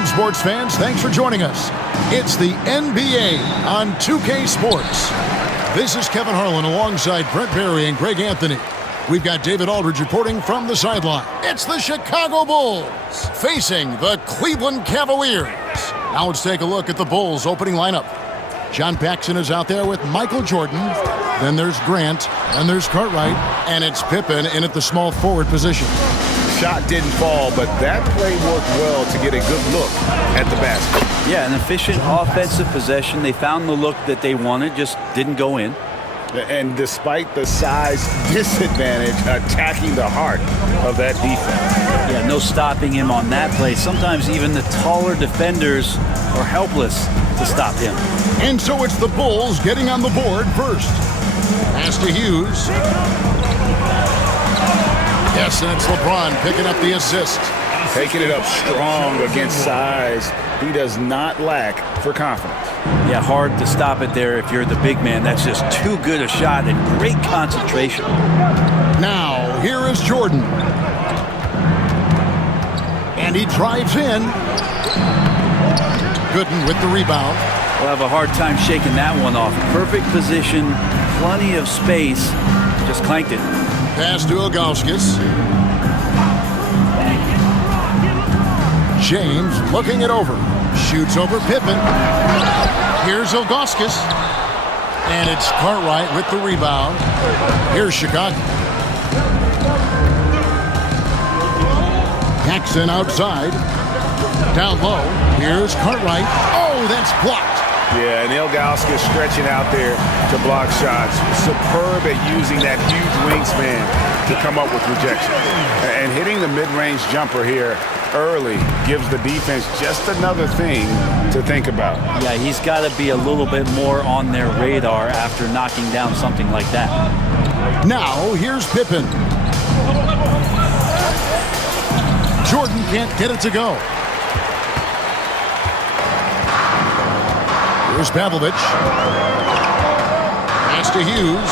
Welcome, sports fans. Thanks for joining us. It's the NBA on 2K Sports. This is Kevin Harlan alongside Brent Barry and Greg Anthony. We've got David Aldridge reporting from the sideline. It's the Chicago Bulls facing the Cleveland Cavaliers. Now let's take a look at the Bulls' opening lineup. John Paxson is out there with Michael Jordan. Then there's Grant. Then there's Cartwright. And it's Pippen in at the small forward position. Shot didn't fall, but that play worked well to get a good look at the basket. Yeah, an efficient offensive possession. They found the look that they wanted, just didn't go in. And despite the size disadvantage, attacking the heart of that defense. Yeah, no stopping him on that play. Sometimes even the taller defenders are helpless to stop him. And so it's the Bulls getting on the board first. Pass to Hughes. Yes, and it's LeBron picking up the assist. Taking it up strong against size. He does not lack for confidence. Yeah, hard to stop it there if you're the big man. That's just too good a shot and great concentration. Now, here is Jordan. And he drives in. Gooden with the rebound. We'll have a hard time shaking that one off. Perfect position, plenty of space. Just clanked it. Pass to Ilgauskas. James looking it over. Shoots over Pippen. Here's Ilgauskas. And it's Cartwright with the rebound. Here's Chicago. Paxson outside. Down low. Here's Cartwright. Oh, that's blocked. Yeah, and Ilgauskas stretching out there to block shots. Superb at using that huge wingspan to come up with rejection. And hitting the mid-range jumper here early gives the defense just another thing to think about. Yeah, he's got to be a little bit more on their radar after knocking down something like that. Now, here's Pippen. Jordan can't get it to go. Here's Pavlovich. Pass to Hughes.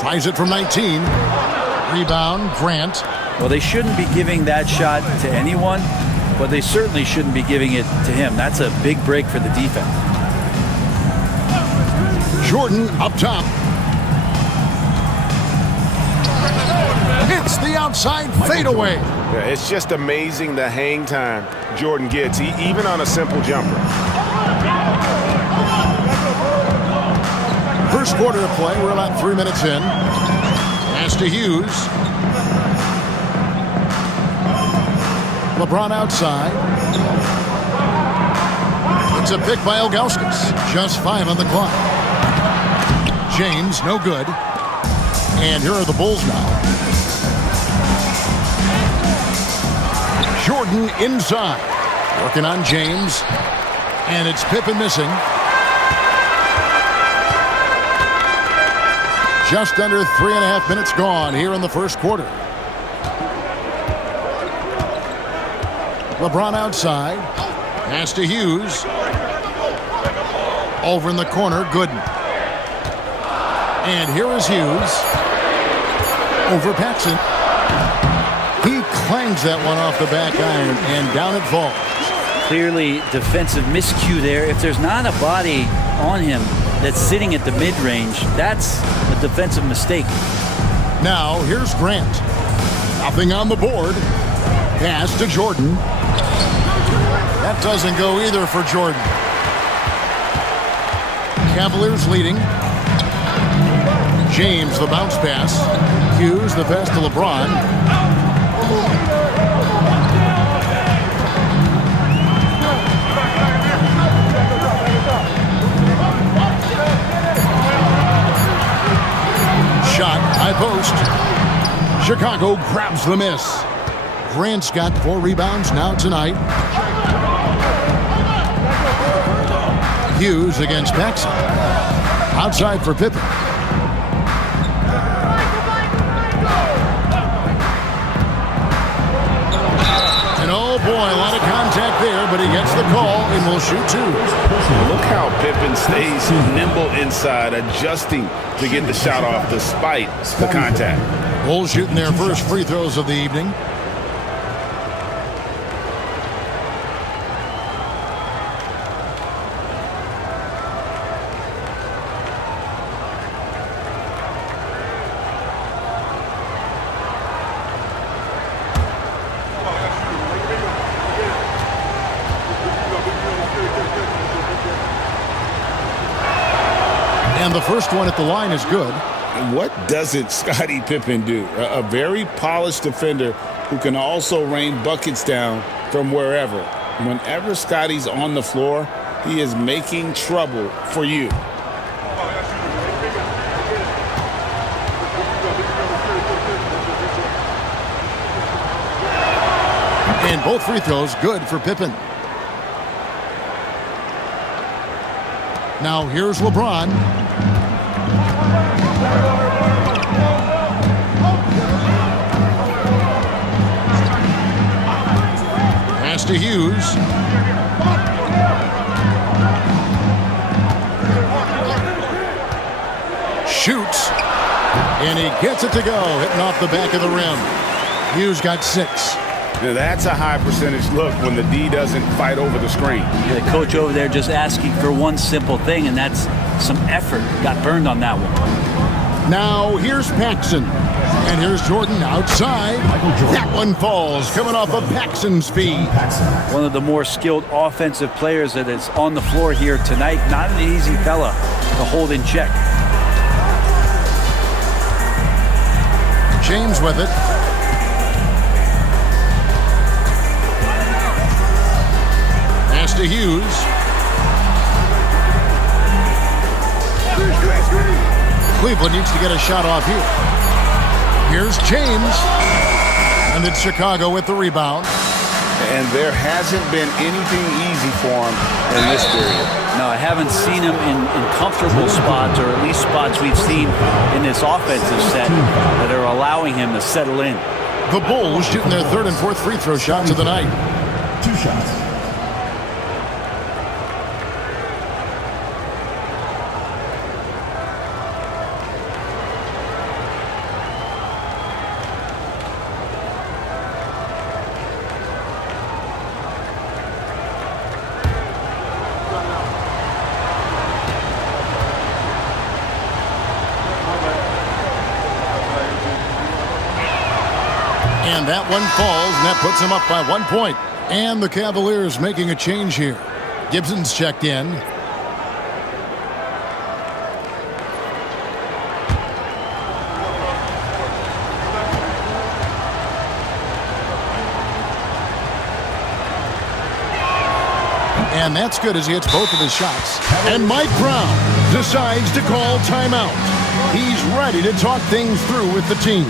Tries it from 19. Rebound, Grant. Well, they shouldn't be giving that shot to anyone, but they certainly shouldn't be giving it to him. That's a big break for the defense. Jordan up top. It's the outside fadeaway. Yeah, it's just amazing the hang time Jordan gets, even on a simple jumper. First quarter of play, we're about 3 minutes in. Pass to Hughes. LeBron outside. It's a pick by Ilgauskas. Just 5 on the clock. James, no good. And here are the Bulls now. Jordan inside. Working on James. And it's Pippen missing. Just under 3.5 minutes gone here in the first quarter. LeBron outside. Pass to Hughes. Over in the corner, Gooden. And here is Hughes. Over Paxson. He clangs that one off the back iron, and down it falls. Clearly defensive miscue there. If there's not a body on him that's sitting at the mid-range, that's a defensive mistake. Now, here's Grant. Nothing on the board. Pass to Jordan. That doesn't go either for Jordan. Cavaliers leading. James, the bounce pass. Hughes, the pass to LeBron. Shot, high post. Chicago grabs the miss. Grant's got 4 rebounds now tonight. Hughes against Paxson. Outside for Pippen. And oh boy, a lot of contact there but he gets the call and will shoot 2. Look how Pippen stays nimble inside, adjusting to get the shot off despite the contact. Bulls shooting their first free throws of the evening. And the first one at the line is good. And what doesn't Scottie Pippen do? A very polished defender who can also rain buckets down from wherever. Whenever Scottie's on the floor, he is making trouble for you. And both free throws good for Pippen. Now here's LeBron. Pass to Hughes. Shoots. And he gets it to go, hitting off the back of the rim. Hughes got 6. Now that's a high percentage look when the D doesn't fight over the screen. Yeah, the coach over there just asking for one simple thing, and that's some effort. Got burned on that one. Now here's Paxson. And here's Jordan outside. That one falls, coming off of Paxson's feed. One of the more skilled offensive players that is on the floor here tonight. Not an easy fella to hold in check. James with it. Pass to Hughes. Cleveland needs to get a shot off here. Here's James. And it's Chicago with the rebound. And there hasn't been anything easy for him in this period. No, I haven't seen him in comfortable spots, or at least spots we've seen in this offensive set that are allowing him to settle in. The Bulls shooting their third and fourth free throw shots of the night. 2 shots. And that one falls, and that puts him up by 1 point. And the Cavaliers making a change here. Gibson's checked in. And that's good as he hits both of his shots. And Mike Brown decides to call timeout. He's ready to talk things through with the team.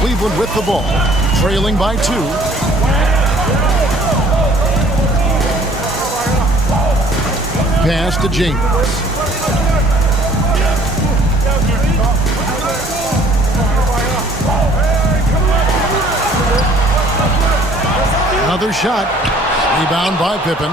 Cleveland with the ball, trailing by 2. Pass to James. Another shot. Rebound by Pippen.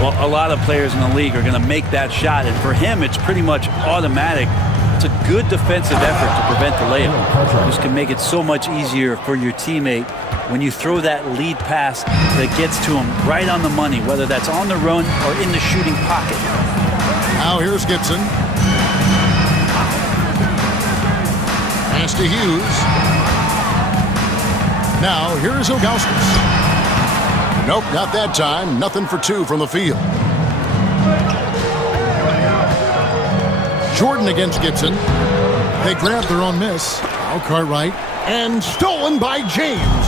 Well, a lot of players in the league are going to make that shot, and for him, it's pretty much automatic. It's a good defensive effort to prevent the layup. This can make it so much easier for your teammate when you throw that lead pass that gets to him right on the money, whether that's on the run or in the shooting pocket. Now here's Gibson. Pass to Hughes. Now here's Ilgauskas. Nope, not that time. Nothing for 2 from the field. Jordan against Gibson. They grab their own miss. Now Cartwright. And stolen by James.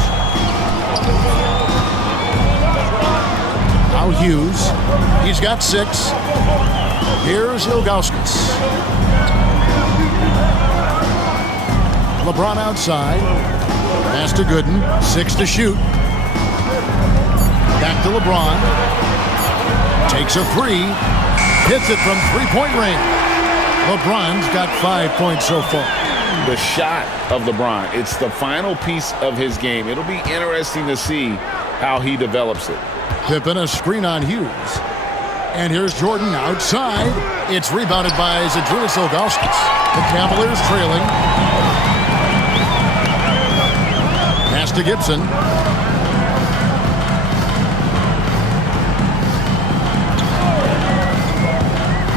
Now Hughes. He's got 6. Here's Ilgauskas. LeBron outside. Pass to Gooden. 6 to shoot. Back to LeBron. Takes a three. Hits it from three-point range. LeBron's got 5 points so far. The shot of LeBron, it's the final piece of his game. It'll be interesting to see how he develops it. Pippen, a screen on Hughes. And here's Jordan outside. It's rebounded by Zydrunas Ilgauskas. The Cavaliers trailing. Pass to Gibson.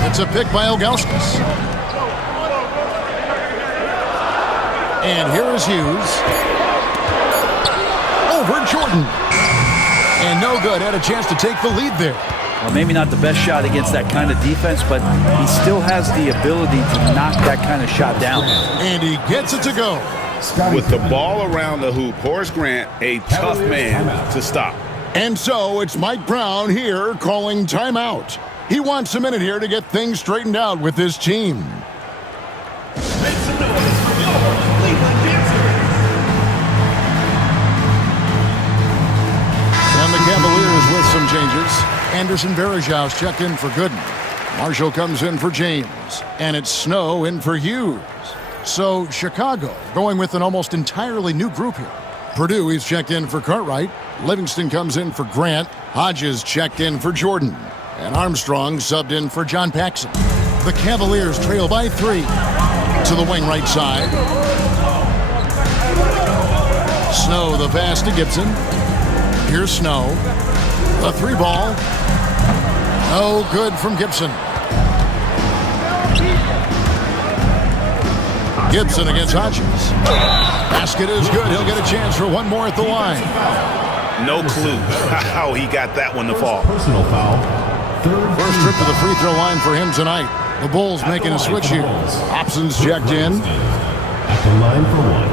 It's a pick by Ilgauskas. And here is Hughes. Over Jordan. And no good. Had a chance to take the lead there. Well, maybe not the best shot against that kind of defense, but he still has the ability to knock that kind of shot down. And he gets it to go. With the ball around the hoop, Horace Grant, a tough man to stop. And so it's Mike Brown here calling timeout. He wants a minute here to get things straightened out with his team. And the Cavaliers with some changes. Anderson Varejau's checked in for Gooden. Marshall comes in for James. And it's Snow in for Hughes. So Chicago going with an almost entirely new group here. Purdue is checked in for Cartwright. Livingston comes in for Grant. Hodges checked in for Jordan. And Armstrong subbed in for John Paxson. The Cavaliers trail by 3. To the wing right side. Snow the pass to Gibson. Here's Snow. A 3-ball. No good from Gibson. Gibson against Hodges. Basket is good. He'll get a chance for one more at the line. No clue how he got that one to fall. Personal foul. First trip to the free throw line for him tonight. The Bulls making a switch here. Hobson's checked in. At the line for one.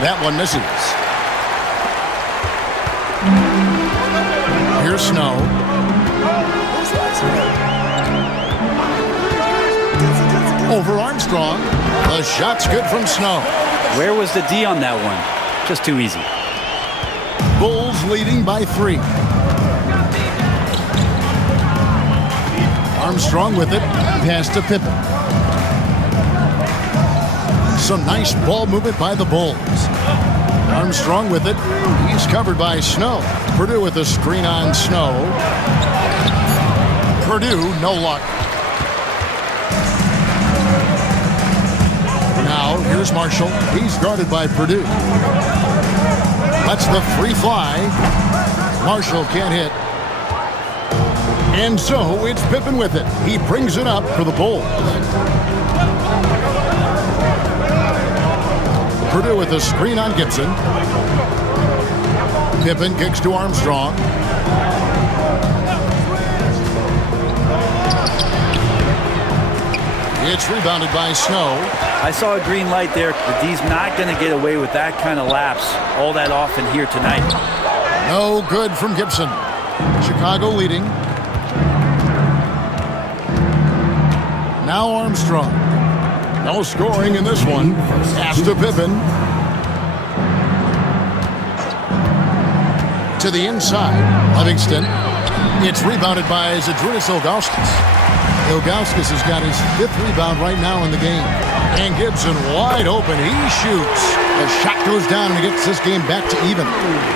That one misses. Here's Snow. Over Armstrong. The shot's good from Snow. Where was the D on that one? Just too easy. Bulls leading by 3. Armstrong with it. Pass to Pippen. Some nice ball movement by the Bulls. Armstrong with it. He's covered by Snow. Purdue with a screen on Snow. Purdue, no luck. Now, here's Marshall. He's guarded by Purdue. That's the free fly. Marshall can't hit. And so it's Pippen with it. He brings it up for the Bulls. Purdue with a screen on Gibson. Pippen kicks to Armstrong. It's rebounded by Snow. I saw a green light there. The D's not going to get away with that kind of lapse all that often here tonight. No good from Gibson. Chicago leading. Now Armstrong. No scoring in this one. Pass to Pippen. To the inside. Livingston. It's rebounded by Zydrunas Ilgauskas. Ilgauskas has got his 5th rebound right now in the game. And Gibson wide open. He shoots. The shot goes down and he gets this game back to even.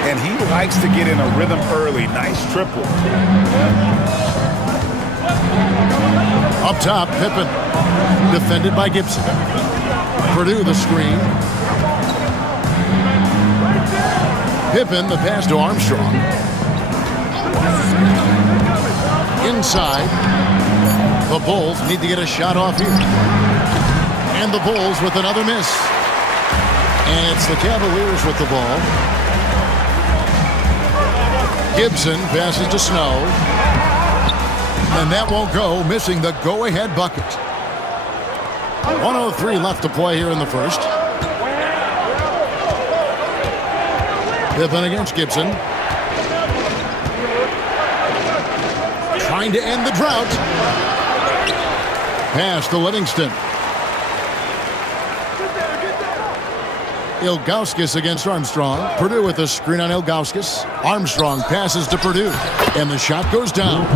And he likes to get in a rhythm early. Nice triple. Up top, Pippen. Defended by Gibson. Purdue the screen. Pippen the pass to Armstrong. Inside. The Bulls need to get a shot off here. And the Bulls with another miss. And it's the Cavaliers with the ball. Gibson passes to Snow. And that won't go, missing the go-ahead bucket. 1:03 left to play here in the first. Pippen against Gibson. Trying to end the drought. Pass to Livingston. Ilgauskas against Armstrong. Purdue with a screen on Ilgauskas. Armstrong passes to Purdue. And the shot goes down.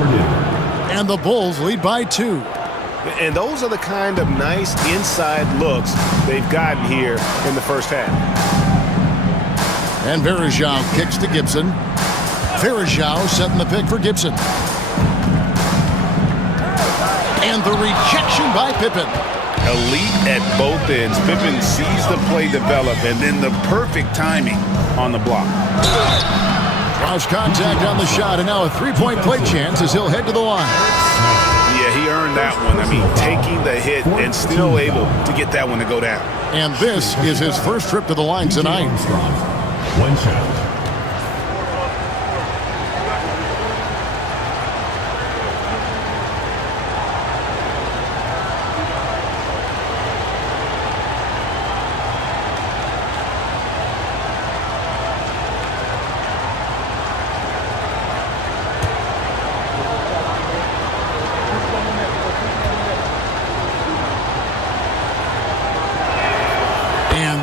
And the Bulls lead by 2. And those are the kind of nice inside looks they've gotten here in the first half. And Varejao kicks to Gibson. Varejao setting the pick for Gibson. And the rejection by Pippen. Elite at both ends. Pippen sees the play develop, and then the perfect timing on the block. Cross contact on the shot, and now a three-point play chance as he'll head to the line. Yeah, he earned that one. I mean, taking the hit and still able to get that one to go down. And this is his first trip to the line tonight. One shot.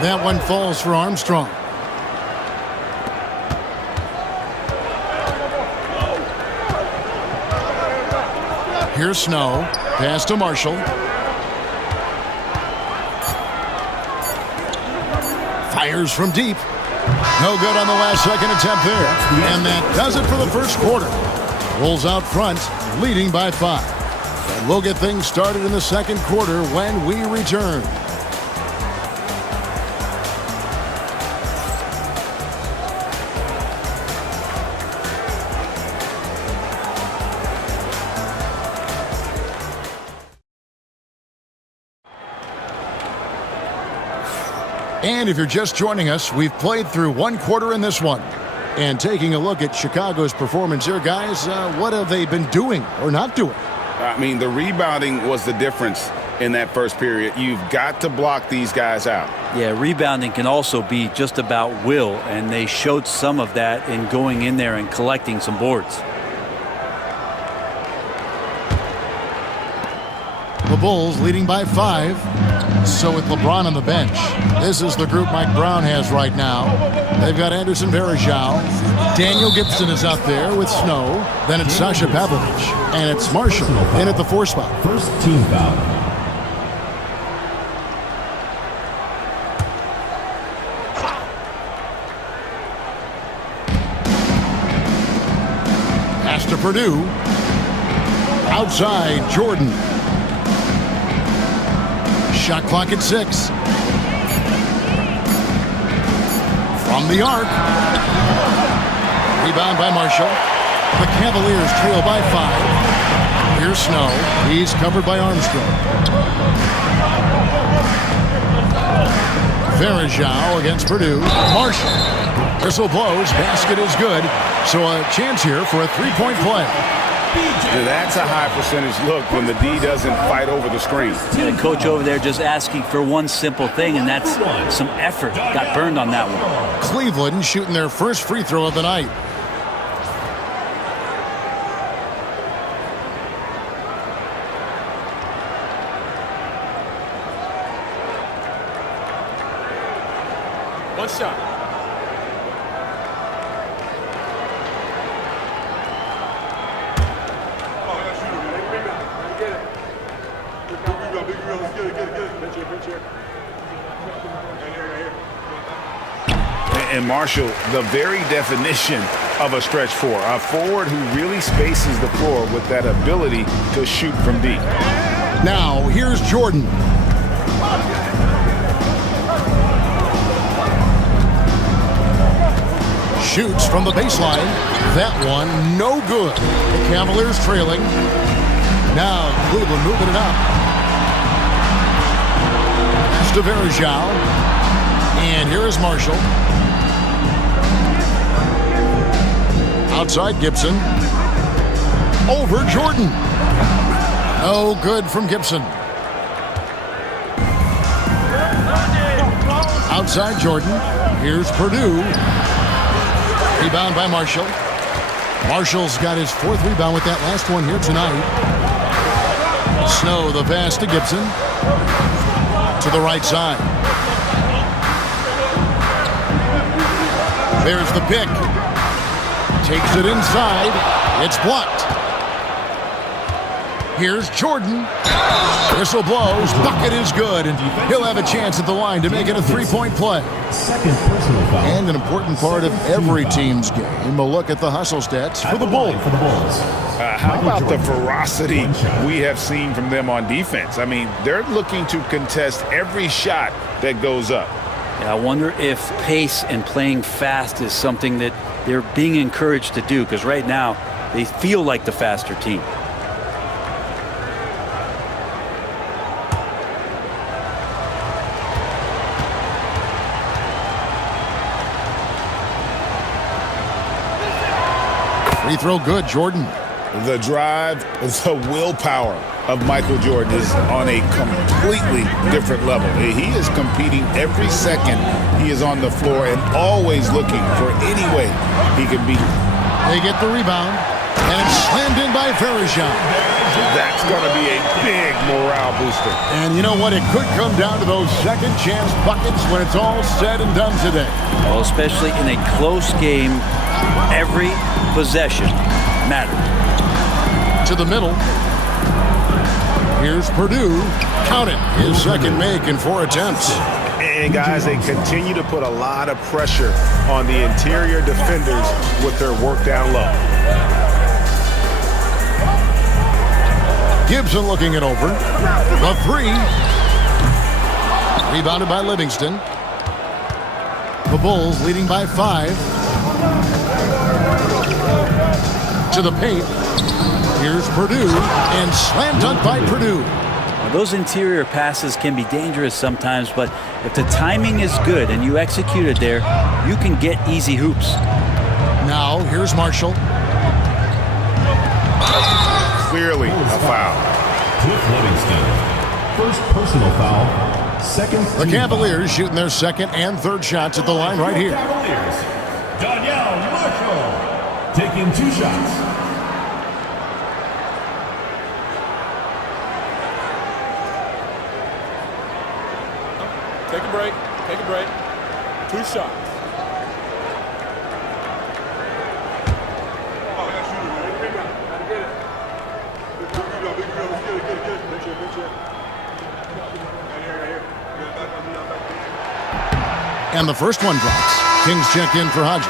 That one falls for Armstrong. Here's Snow. Pass to Marshall. Fires from deep. No good on the last second attempt there. And that does it for the first quarter. Bulls out front, leading by 5. And we'll get things started in the second quarter when we return. And if you're just joining us, we've played through one quarter in this one. And taking a look at Chicago's performance here, guys, what have they been doing or not doing? I mean, the rebounding was the difference in that first period. You've got to block these guys out. Yeah, rebounding can also be just about will, and they showed some of that in going in there and collecting some boards. The Bulls leading by 5. So with LeBron on the bench, this is the group Mike Brown has right now. They've got Anderson Varejao. Daniel Gibson is out there with Snow. Then it's Sasha Pavlovich. And it's Marshall in at the 4 spot. First team foul. Pass to Purdue. Outside, Jordan. Shot clock at 6. From the arc. Rebound by Marshall. The Cavaliers trail by 5. Here's Snow. He's covered by Armstrong. Varejao against Purdue. Marshall. Whistle blows. Basket is good. So a chance here for a three-point play. And that's a high percentage look when the D doesn't fight over the screen. And the coach over there just asking for one simple thing, and that's some effort. Got burned on that one. Cleveland shooting their first free throw of the night. One shot. And Marshall, the very definition of a stretch 4. A forward who really spaces the floor with that ability to shoot from deep. Now, here's Jordan. Shoots from the baseline. That one, no good. The Cavaliers trailing. Now, Cleveland moving it up. Pass to Varejao. And here is Marshall. Outside Gibson. Over Jordan. No good from Gibson. Outside Jordan. Here's Purdue. Rebound by Marshall. Marshall's got his 4th rebound with that last one here tonight. Snow, the pass to Gibson. To the right side. There's the pick. Takes it inside. It's blocked. Here's Jordan. Whistle blows. Bucket is good, and he'll have a chance at the line to make it a 3-point play. Second personal foul. And an important part of every team's game. A look at the hustle stats for the Bulls. How about the ferocity we have seen from them on defense? I mean, they're looking to contest every shot that goes up. Yeah, I wonder if pace and playing fast is something that they're being encouraged to do, because right now they feel like the faster team. Free throw good, Jordan. The drive, the willpower of Michael Jordan is on a completely different level. He is competing every second he is on the floor and always looking for any way he can beat. They get the rebound, and it's slammed in by Farishon. That's going to be a big morale booster. And you know what? It could come down to those second chance buckets when it's all said and done today. Well, especially in a close game, every possession matters. To the middle. Here's Purdue. Count it. His second make in 4 attempts. And guys, they continue to put a lot of pressure on the interior defenders with their work down low. Gibson looking it over. The 3. Rebounded by Livingston. The Bulls leading by 5. To the paint. Here's Purdue, and slam dunk by Purdue. Now, those interior passes can be dangerous sometimes, but if the timing is good and you execute it there, you can get easy hoops. Now, here's Marshall. Clearly a foul. Cliff Livingston. First personal foul. Second. The Cavaliers shooting their second and third shots at the line right here. Cavaliers. Danielle Marshall. Taking 2 shots. Take a break. Take a break. 2 shots. And the first one drops. Kings check in for Hodges.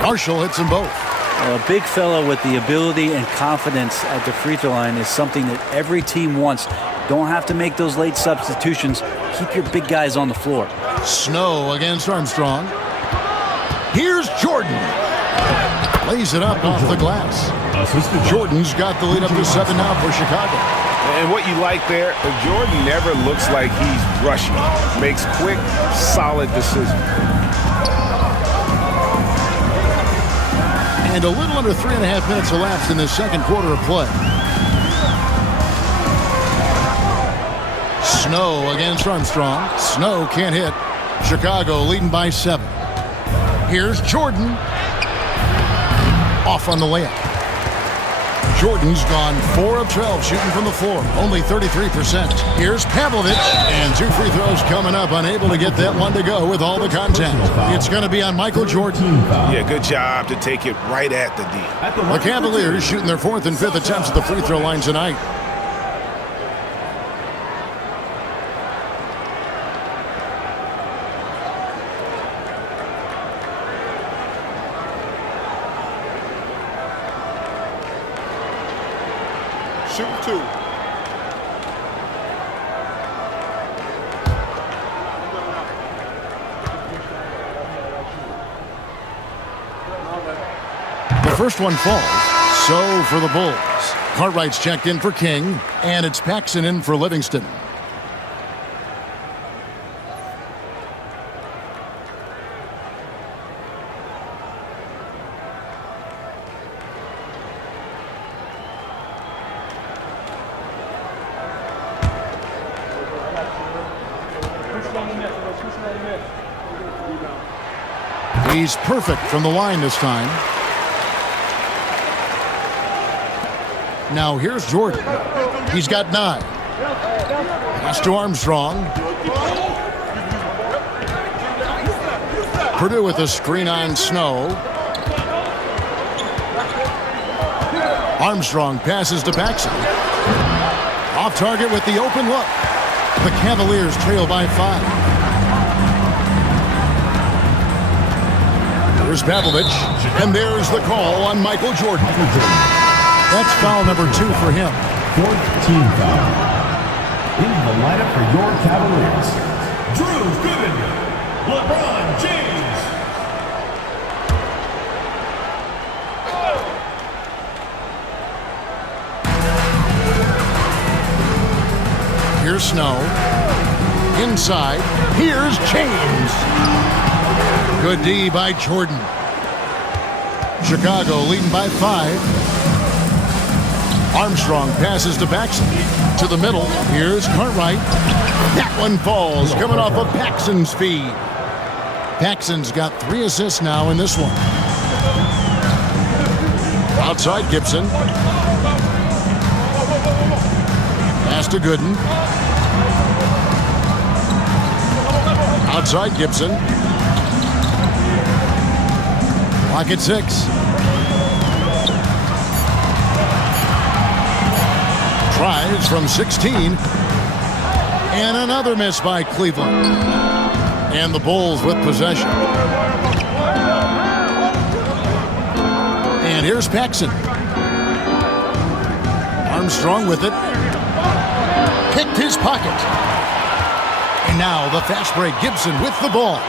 Marshall hits them both. A big fella with the ability and confidence at the free throw line is something that every team wants. Don't have to make those late substitutions. Keep your big guys on the floor. Snow against Armstrong. Here's Jordan. Lays it up off the glass. Jordan's got the lead up to 7 now for Chicago. And what you like there, Jordan never looks like he's rushing. Makes quick, solid decisions. And a little under 3.5 minutes elapsed in the second quarter of play. Snow against Armstrong. Snow can't hit. Chicago leading by 7. Here's Jordan. Off on the layup. Jordan's gone 4 of 12 shooting from the floor. Only 33%. Here's Pavlovich. And 2 free throws coming up. Unable to get that one to go with all the contact. It's going to be on Michael Jordan. Yeah, good job to take it right at the D. The Cavaliers shooting their 4th and 5th attempts at the free throw line tonight. Shoot 2. The first one falls. So for the Bulls, Cartwright's checked in for King, and it's Paxson in for Livingston. He's perfect from the line this time. Now here's Jordan. He's got 9. Pass to Armstrong. Purdue with a screen on Snow. Armstrong passes to Paxson. Off target with the open look. The Cavaliers trail by 5. Here's Pavlovich, and there's the call on Michael Jordan. That's foul number 2 for him. 4th team foul. Into the lineup for your Cavaliers, Drew Gooden, LeBron James. Here's Snow. Inside. Here's James. Good D by Jordan. Chicago leading by 5. Armstrong passes to Paxson. To the middle. Here's Cartwright. That one falls, coming off of Paxson's feed. Paxson's got 3 assists now in this one. Outside Gibson. Pass to Gooden. Outside Gibson. Clock at 6. Tries from 16. And another miss by Cleveland. And the Bulls with possession. And here's Paxson. Armstrong with it. Picked his pocket. And now the fast break. Gibson with the ball.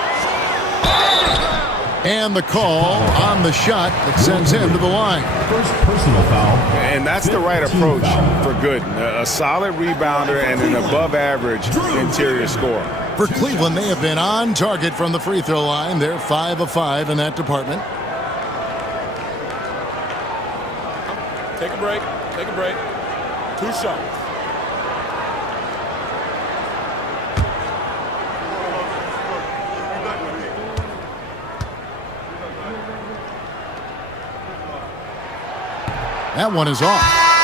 And the call on the shot that sends him to the line. First personal foul. And that's the right approach for Gooden. A solid rebounder and an above-average interior scorer. For Cleveland, they have been on target from the free throw line. They're 5 of 5 in that department. Take a break. Take a break. 2 shots. That one is off.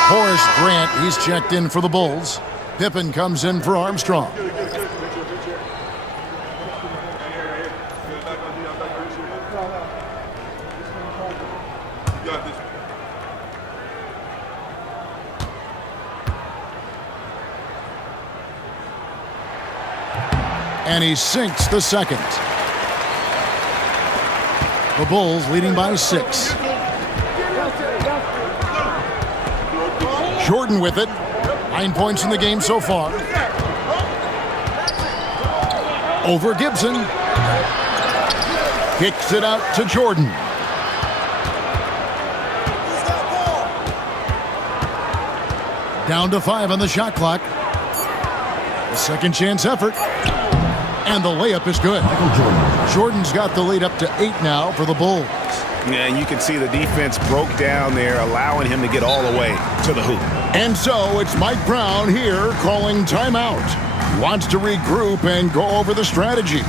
Horace Grant, he's checked in for the Bulls. Pippen comes in for Armstrong. And he sinks the second. The Bulls leading by 6. Jordan with it. 9 points in the game so far. Over Gibson. Kicks it out to Jordan. Down to 5 on the shot clock. The second chance effort. And the layup is good. Jordan's got the lead up to 8 now for the Bulls. Yeah, and you can see the defense broke down there, allowing him to get all the way to the hoop. And so it's Mike Brown here calling timeout. He wants to regroup and go over the strategy.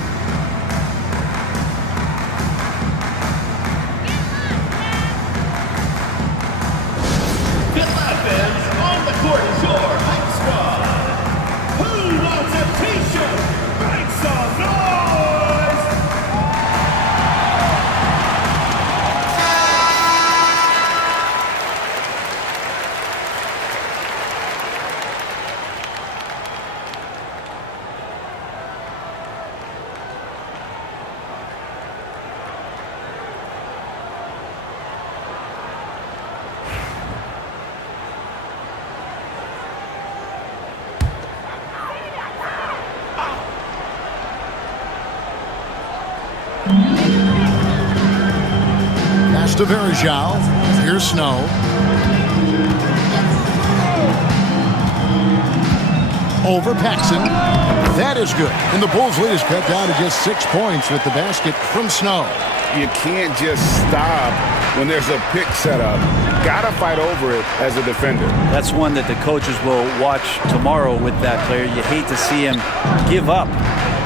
Get live, fans. On the court is your hype squad. Who wants a t-shirt? Make some noise! Pass to Verjao. Here's Snow. Over Paxson. That is good. And the Bulls' lead is cut down to just 6 points with the basket from Snow. You can't just stop when there's a pick set up. Gotta fight over it as a defender. That's one that the coaches will watch tomorrow with that player. You hate to see him give up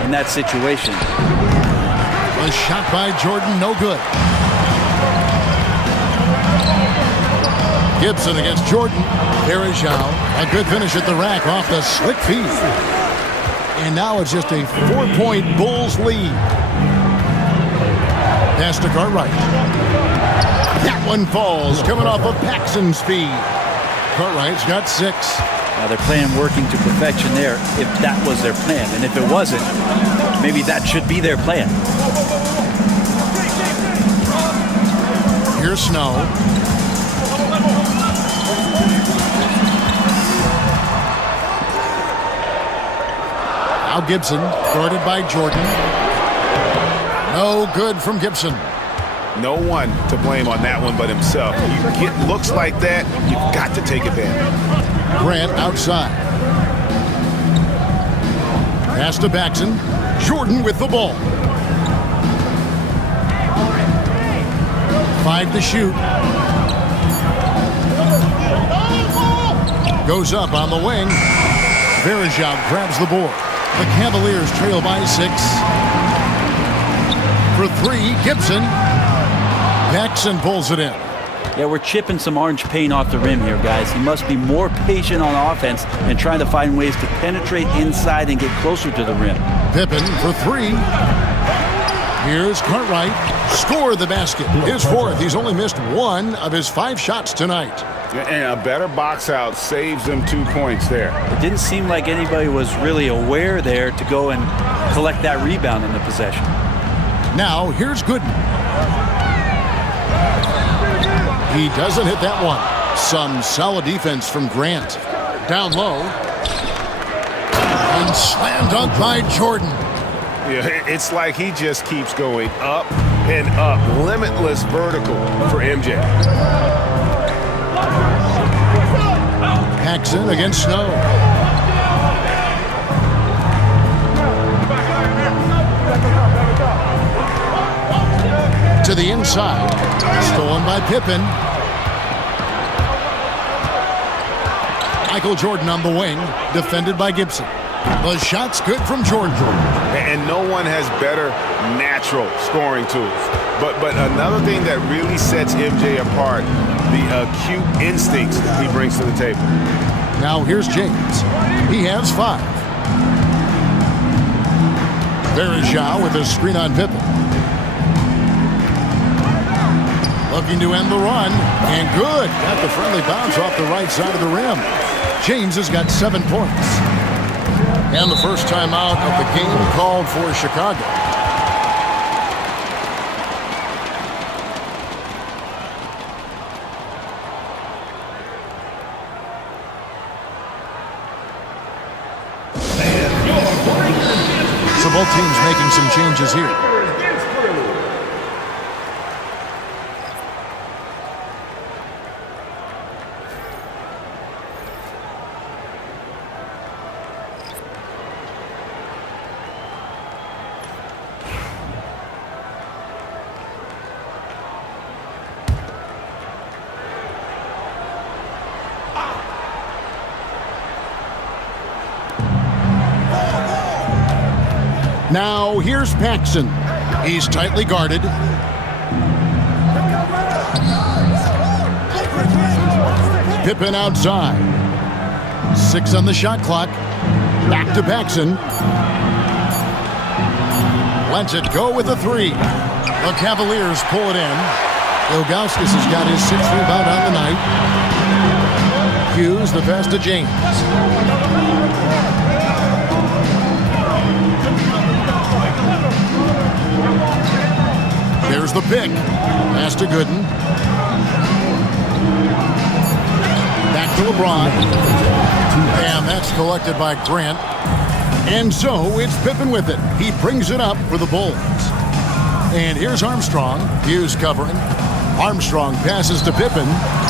in that situation. A shot by Jordan, no good. Gibson against Jordan. Verejao, a good finish at the rack off the slick feed. And now it's just a 4-point Bulls lead. Pass to Cartwright. That one falls, coming off of Paxson's feed. Cartwright's got 6. Now they're playing working to perfection there if that was their plan. And if it wasn't, maybe that should be their plan. Here's Snow. Now Gibson, guarded by Jordan. No good from Gibson. No one to blame on that one but himself. You get looks like that, you've got to take advantage. Grant outside. Pass to Paxson. Jordan with the ball. 5 to shoot. Goes up on the wing. Verejao grabs the board. The Cavaliers trail by 6. For 3, Gibson. Paxson pulls it in. Yeah, we're chipping some orange paint off the rim here, guys. He must be more patient on offense and trying to find ways to penetrate inside and get closer to the rim. Pippen for 3. Here's Cartwright. Score the basket. His 4th. He's only missed 1 of his 5 shots tonight. And a better box out saves them 2 points there. It didn't seem like anybody was really aware there to go and collect that rebound in the possession. Now, here's Gooden. He doesn't hit that one. Some solid defense from Grant. Down low. And slam dunk by Jordan. Yeah, it's like he just keeps going up and up. Limitless vertical for MJ. Paxson against Snow. To the inside. Stolen by Pippen. Michael Jordan on the wing. Defended by Gibson. The shot's good from Jordan. And no one has better natural scoring tools. But another thing that really sets MJ apart, the acute instincts he brings to the table. Now here's James. He has 5. Verejao with a screen on Pippen. Looking to end the run. And good. Got the friendly bounce off the right side of the rim. James has got 7 points. And the first timeout of the game called for Chicago. So both teams making some changes here. Now, here's Paxson. He's tightly guarded. Pippen outside. 6 on the shot clock. Back to Paxson. Lets it go with a 3. The Cavaliers pull it in. Ilgauskas has got his 6th rebound on the night. Hughes, the pass to James. There's the pick. Pass to Gooden. Back to LeBron. And that's collected by Grant. And so it's Pippen with it. He brings it up for the Bulls. And here's Armstrong. Hughes covering. Armstrong passes to Pippen.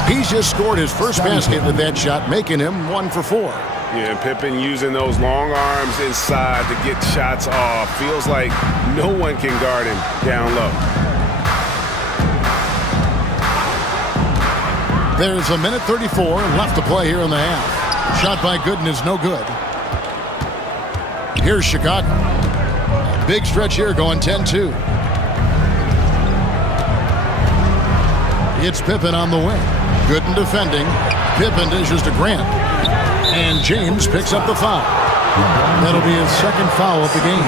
He's just scored his first basket with that shot, making him 1 for 4. Yeah, Pippen using those long arms inside to get shots off. Feels like no one can guard him down low. There's a minute 34 left to play here in the half. Shot by Gooden is no good. Here's Chicago. Big stretch here going 10-2. It's Pippen on the wing. Gooden defending. Pippen dishes to Grant. And James picks up the foul. That'll be his second foul of the game.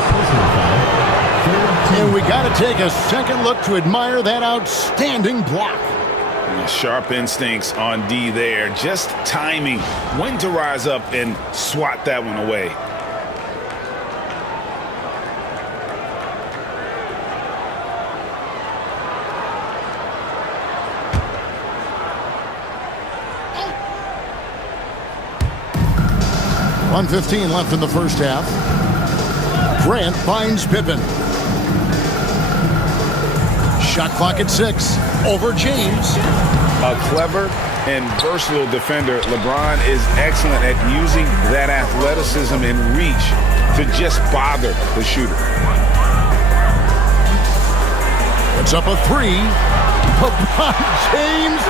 And we got to take a second look to admire that outstanding block. Sharp instincts on D there. Just timing when to rise up and swat that one away. .115 left in the first half. Grant finds Pippen. Shot clock at 6. Over James. A clever and versatile defender. LeBron is excellent at using that athleticism and reach to just bother the shooter. It's up a 3. LeBron James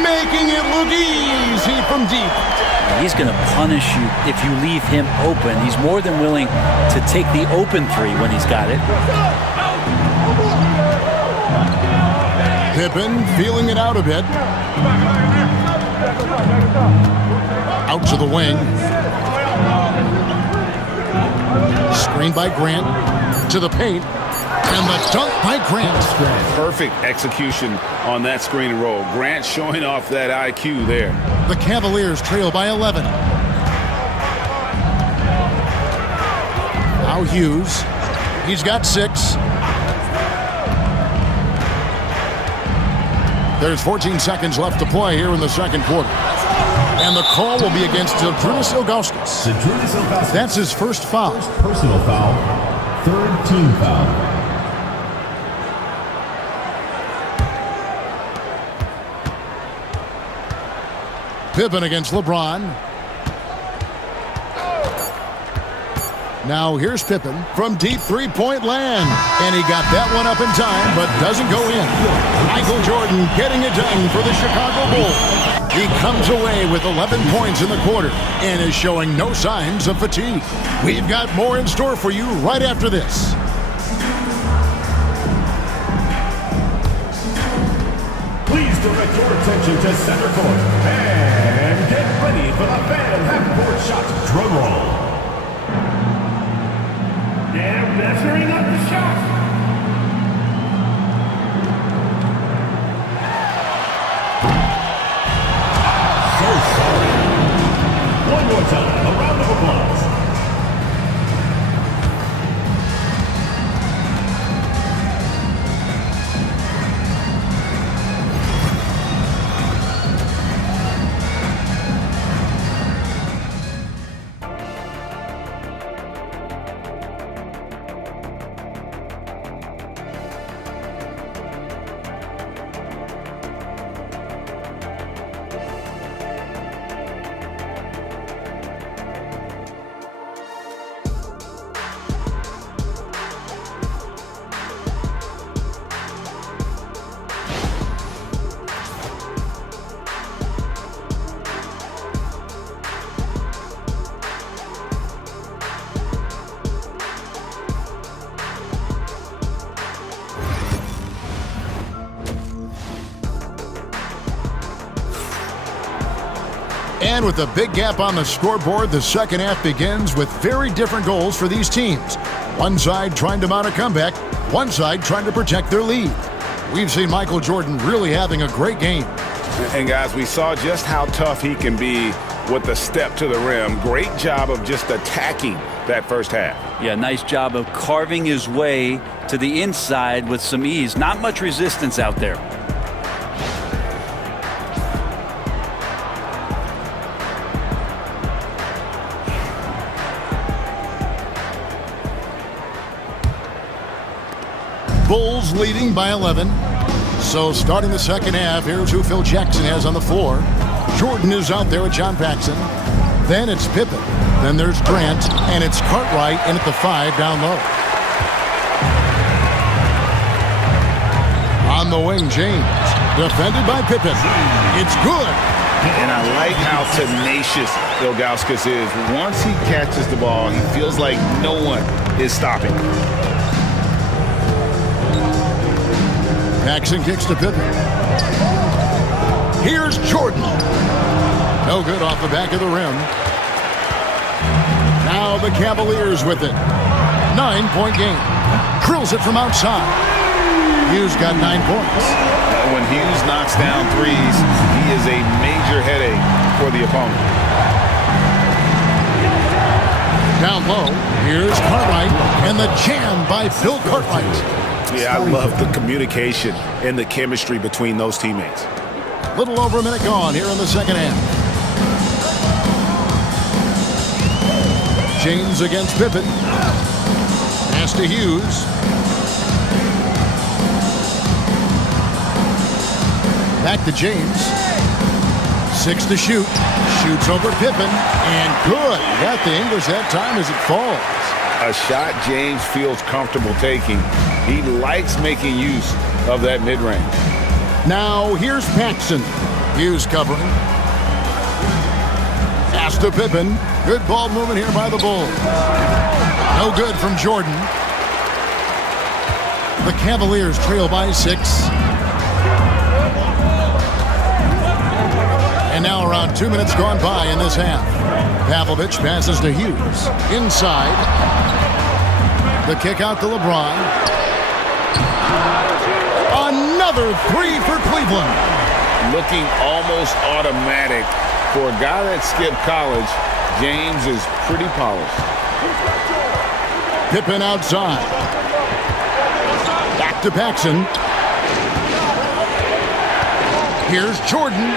making it look easy from deep. He's going to punish you if you leave him open. He's more than willing to take the open 3 when he's got it. Pippen feeling it out a bit. Out to the wing. Screen by Grant. To the paint. And the dunk by Grant. Perfect execution on that screen and roll. Grant showing off that IQ there. The Cavaliers trail by 11. Now Hughes. He's got 6. There's 14 seconds left to play here in the second quarter. And the call will be against Zydrunas Ilgauskas. That's his first foul. First personal foul, third team foul. Pippen against LeBron. Now here's Pippen from deep three-point land. And he got that one up in time, but doesn't go in. Michael Jordan getting it done for the Chicago Bulls. He comes away with 11 points in the quarter and is showing no signs of fatigue. We've got more in store for you right after this. Please direct your attention to center court and get ready for the fan half-court shot. Drum roll. They're measuring up the shot. So sorry. One more time, a round of applause. And with a big gap on the scoreboard, the second half begins with very different goals for these teams. One side trying to mount a comeback, one side trying to protect their lead. We've seen Michael Jordan really having a great game. And guys, we saw just how tough he can be with the step to the rim. Great job of just attacking that first half. Yeah, nice job of carving his way to the inside with some ease. Not much resistance out there. Bulls leading by 11. So starting the second half, here's who Phil Jackson has on the floor. Jordan is out there with John Paxson. Then it's Pippen. Then there's Grant. And it's Cartwright in at the 5 down low. On the wing, James. Defended by Pippen. It's good. And I like how tenacious Ilgauskas is. Once he catches the ball, he feels like no one is stopping. Paxson kicks to Pippen. Here's Jordan. No good off the back of the rim. Now the Cavaliers with it. 9-point game. Drills it from outside. Hughes got 9 points. When Hughes knocks down threes, he is a major headache for the opponent. Down low, here's Cartwright, and the jam by Phil Cartwright. Yeah, I love the communication and the chemistry between those teammates. Little over a minute gone here in the second half. James against Pippen. Pass to Hughes. Back to James. 6 to shoot. Shoots over Pippen. And good. Got the English that time as it falls. A shot James feels comfortable taking. He likes making use of that mid-range. Now here's Paxson. Hughes covering. Pass to Pippen. Good ball movement here by the Bulls. No good from Jordan. The Cavaliers trail by 6. And now around 2 minutes gone by in this half. Pavlovich passes to Hughes. Inside. The kick out to LeBron. Another 3 for Cleveland. Looking almost automatic. For a guy that skipped college, James is pretty polished. Pippen outside. Back to Paxson. Here's Jordan.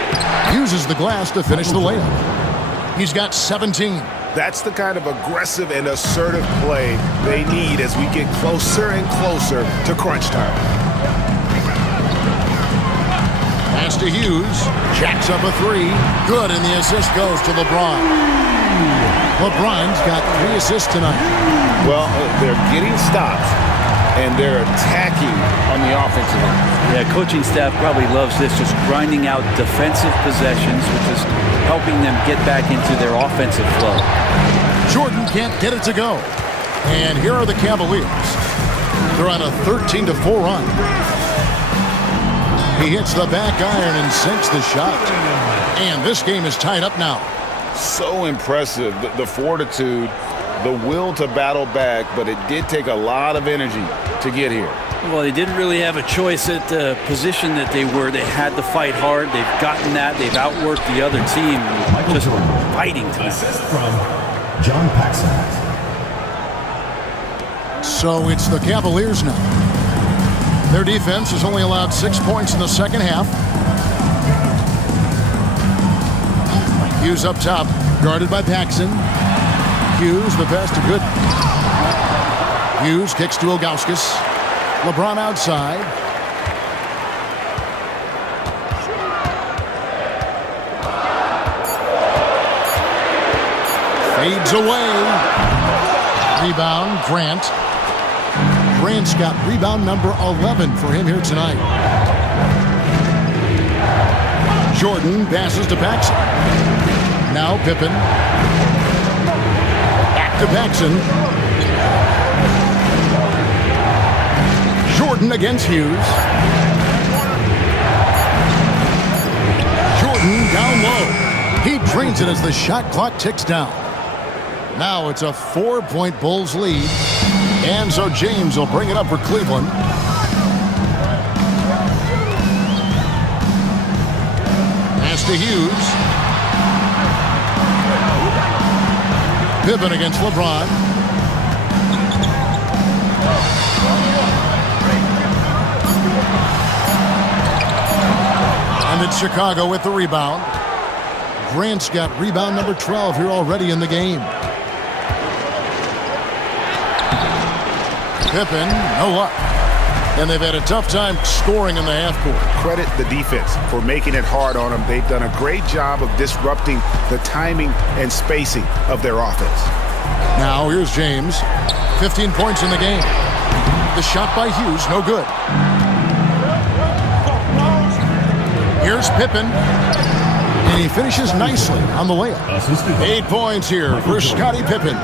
Uses the glass to finish the layup. He's got 17. That's the kind of aggressive and assertive play they need as we get closer and closer to crunch time. Pass to Hughes. Jacks up a 3. Good, and the assist goes to LeBron. LeBron's got 3 assists tonight. Well, they're getting stops, and they're attacking on the offensive end. Yeah, coaching staff probably loves this, just grinding out defensive possessions, which is helping them get back into their offensive flow. Jordan can't get it to go. And here are the Cavaliers. They're on a 13-4 run. He hits the back iron and sinks the shot. And this game is tied up now. So impressive, the fortitude, the will to battle back, but it did take a lot of energy to get here. Well, they didn't really have a choice at the position that they were. They had to fight hard. They've gotten that. They've outworked the other team. Just fighting to Assist from John Paxson. So it's the Cavaliers now. Their defense has only allowed 6 points in the second half. Hughes up top, guarded by Paxson. Hughes, the pass to good. Hughes kicks to Ilgauskas. LeBron outside. Fades away. Rebound, Grant. Grant's got rebound number 11 for him here tonight. Jordan passes to Paxson. Now Pippen. Back to Paxson. Jordan against Hughes. Jordan down low. He drains it as the shot clock ticks down. Now it's a 4-point Bulls lead. And so James will bring it up for Cleveland. Pass to Hughes. Pippen against LeBron. And it's Chicago with the rebound. Grant's got rebound number 12 here already in the game. Pippen, no luck. And they've had a tough time scoring in the half court. Credit the defense for making it hard on them. They've done a great job of disrupting the timing and spacing of their offense. Now here's James. 15 points in the game. The shot by Hughes, no good. Here's Pippen. And he finishes nicely on the layup. 8 points here for Scottie Pippen.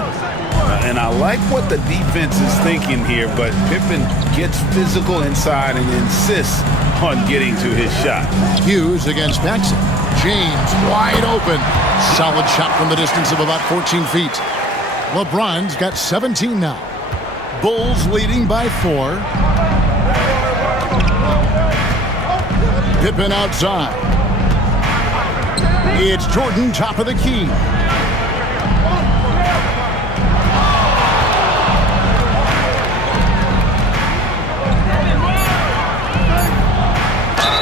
And I like what the defense is thinking here, but Pippen gets physical inside and insists on getting to his shot. Hughes against Paxson. James wide open. Solid shot from the distance of about 14 feet. LeBron's got 17 now. Bulls leading by 4. Pippen outside. It's Jordan, top of the key.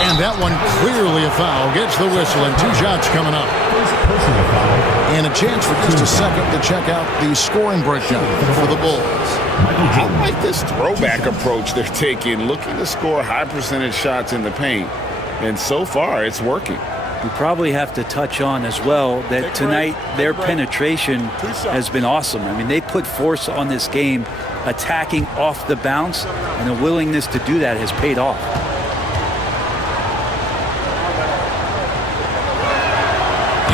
And that one clearly a foul. Gets the whistle and 2 shots coming up. And a chance for just a second to check out the scoring breakdown for the Bulls. I like this throwback approach they're taking, looking to score high percentage shots in the paint. And so far, it's working. We probably have to touch on as well that tonight their penetration has been awesome. I mean, they put force on this game, attacking off the bounce, and the willingness to do that has paid off.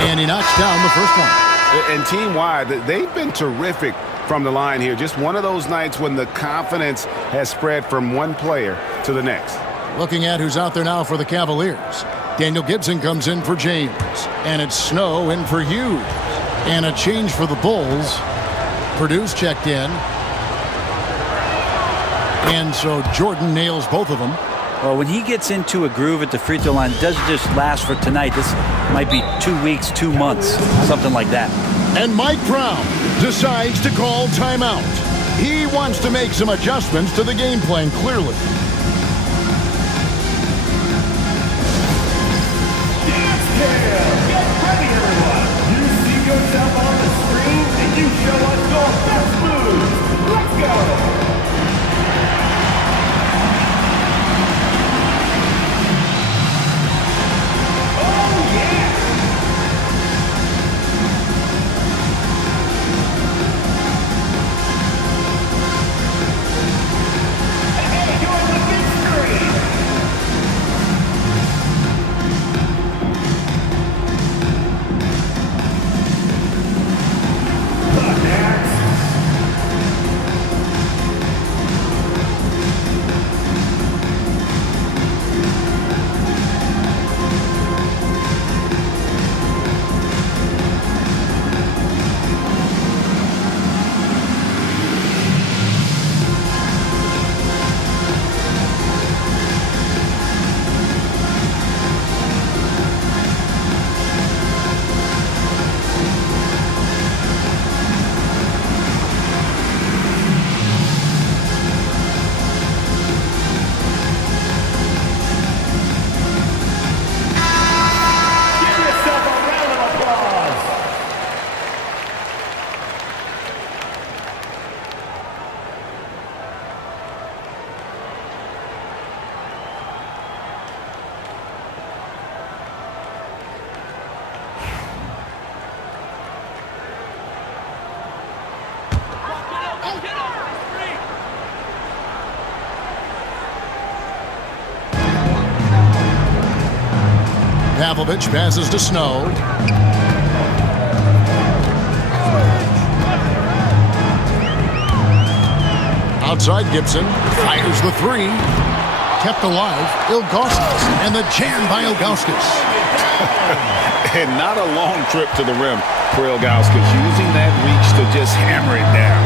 And he knocks down the first one. And team-wide, they've been terrific from the line here. Just one of those nights when the confidence has spread from one player to the next. Looking at who's out there now for the Cavaliers. Daniel Gibson comes in for James. And it's Snow in for Hughes. And a change for the Bulls. Purdue's checked in. And so Jordan nails both of them. Well, when he gets into a groove at the free throw line, it doesn't just last for tonight. This might be 2 weeks, 2 months, something like that. And Mike Brown decides to call timeout. He wants to make some adjustments to the game plan, clearly. Get ready, everyone. You see yourself on the screen, and you show us your best moves. Let's go. Pavlovich passes to Snow. Outside Gibson. Fires the 3. Kept alive. Ilgauskas. And the jam by Ilgauskas. And not a long trip to the rim for Ilgauskas, using that reach to just hammer it down.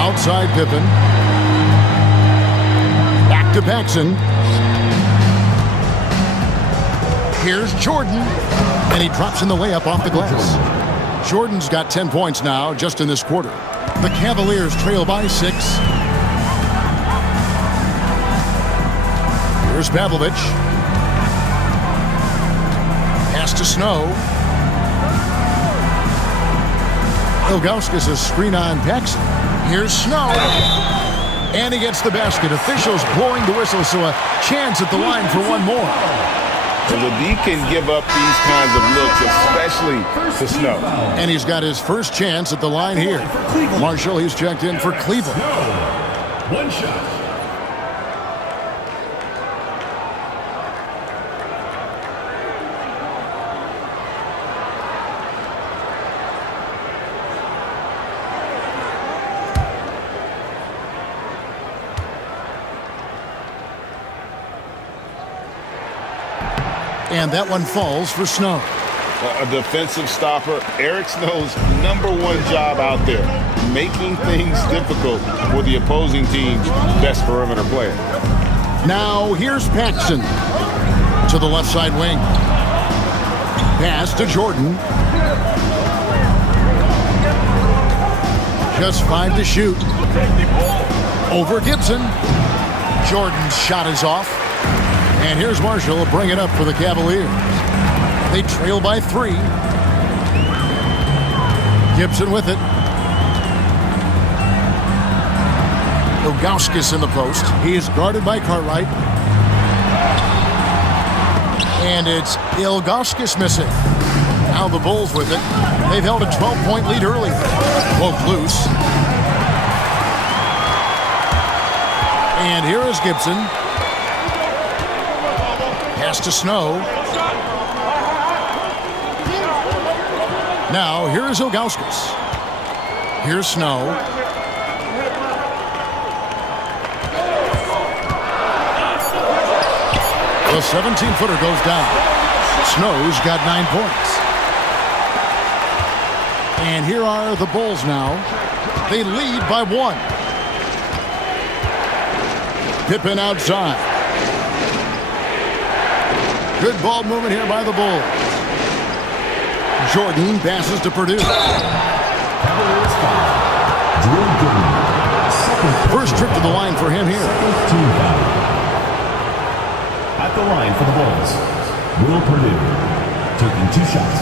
Outside Pippen. Back to Paxson. Here's Jordan. And he drops in the layup off the glass. Jordan's got 10 points now just in this quarter. The Cavaliers trail by 6. Here's Pavlovich. Pass to Snow. Ilgauskas' screen on Paxson. Here's Snow. And he gets the basket. Officials blowing the whistle, so a chance at the line for one more. So the D can give up these kinds of looks, especially to Snow. And he's got his first chance at the line here. Marshall, he's checked in for Cleveland. One shot. And that one falls for Snow. A defensive stopper. Eric Snow's #1 job out there, making things difficult for the opposing team's best perimeter player. Now here's Paxson to the left side wing. Pass to Jordan. Just 5 to shoot. Over Gibson. Jordan's shot is off. And here's Marshall to bring it up for the Cavaliers. They trail by 3. Gibson with it. Ilgauskas in the post. He is guarded by Cartwright. And it's Ilgauskas missing. Now the Bulls with it. They've held a 12-point lead early. Woke loose. And here is Gibson. Pass to Snow. Now, here is Ilgauskas. Here's Snow. The 17-footer goes down. Snow's got 9 points. And here are the Bulls now. They lead by 1. Pippen outside. Good ball movement here by the Bulls. Jordan passes to Purdue. First trip to the line for him here. At the line for the Bulls, Will Purdue, taking 2 shots.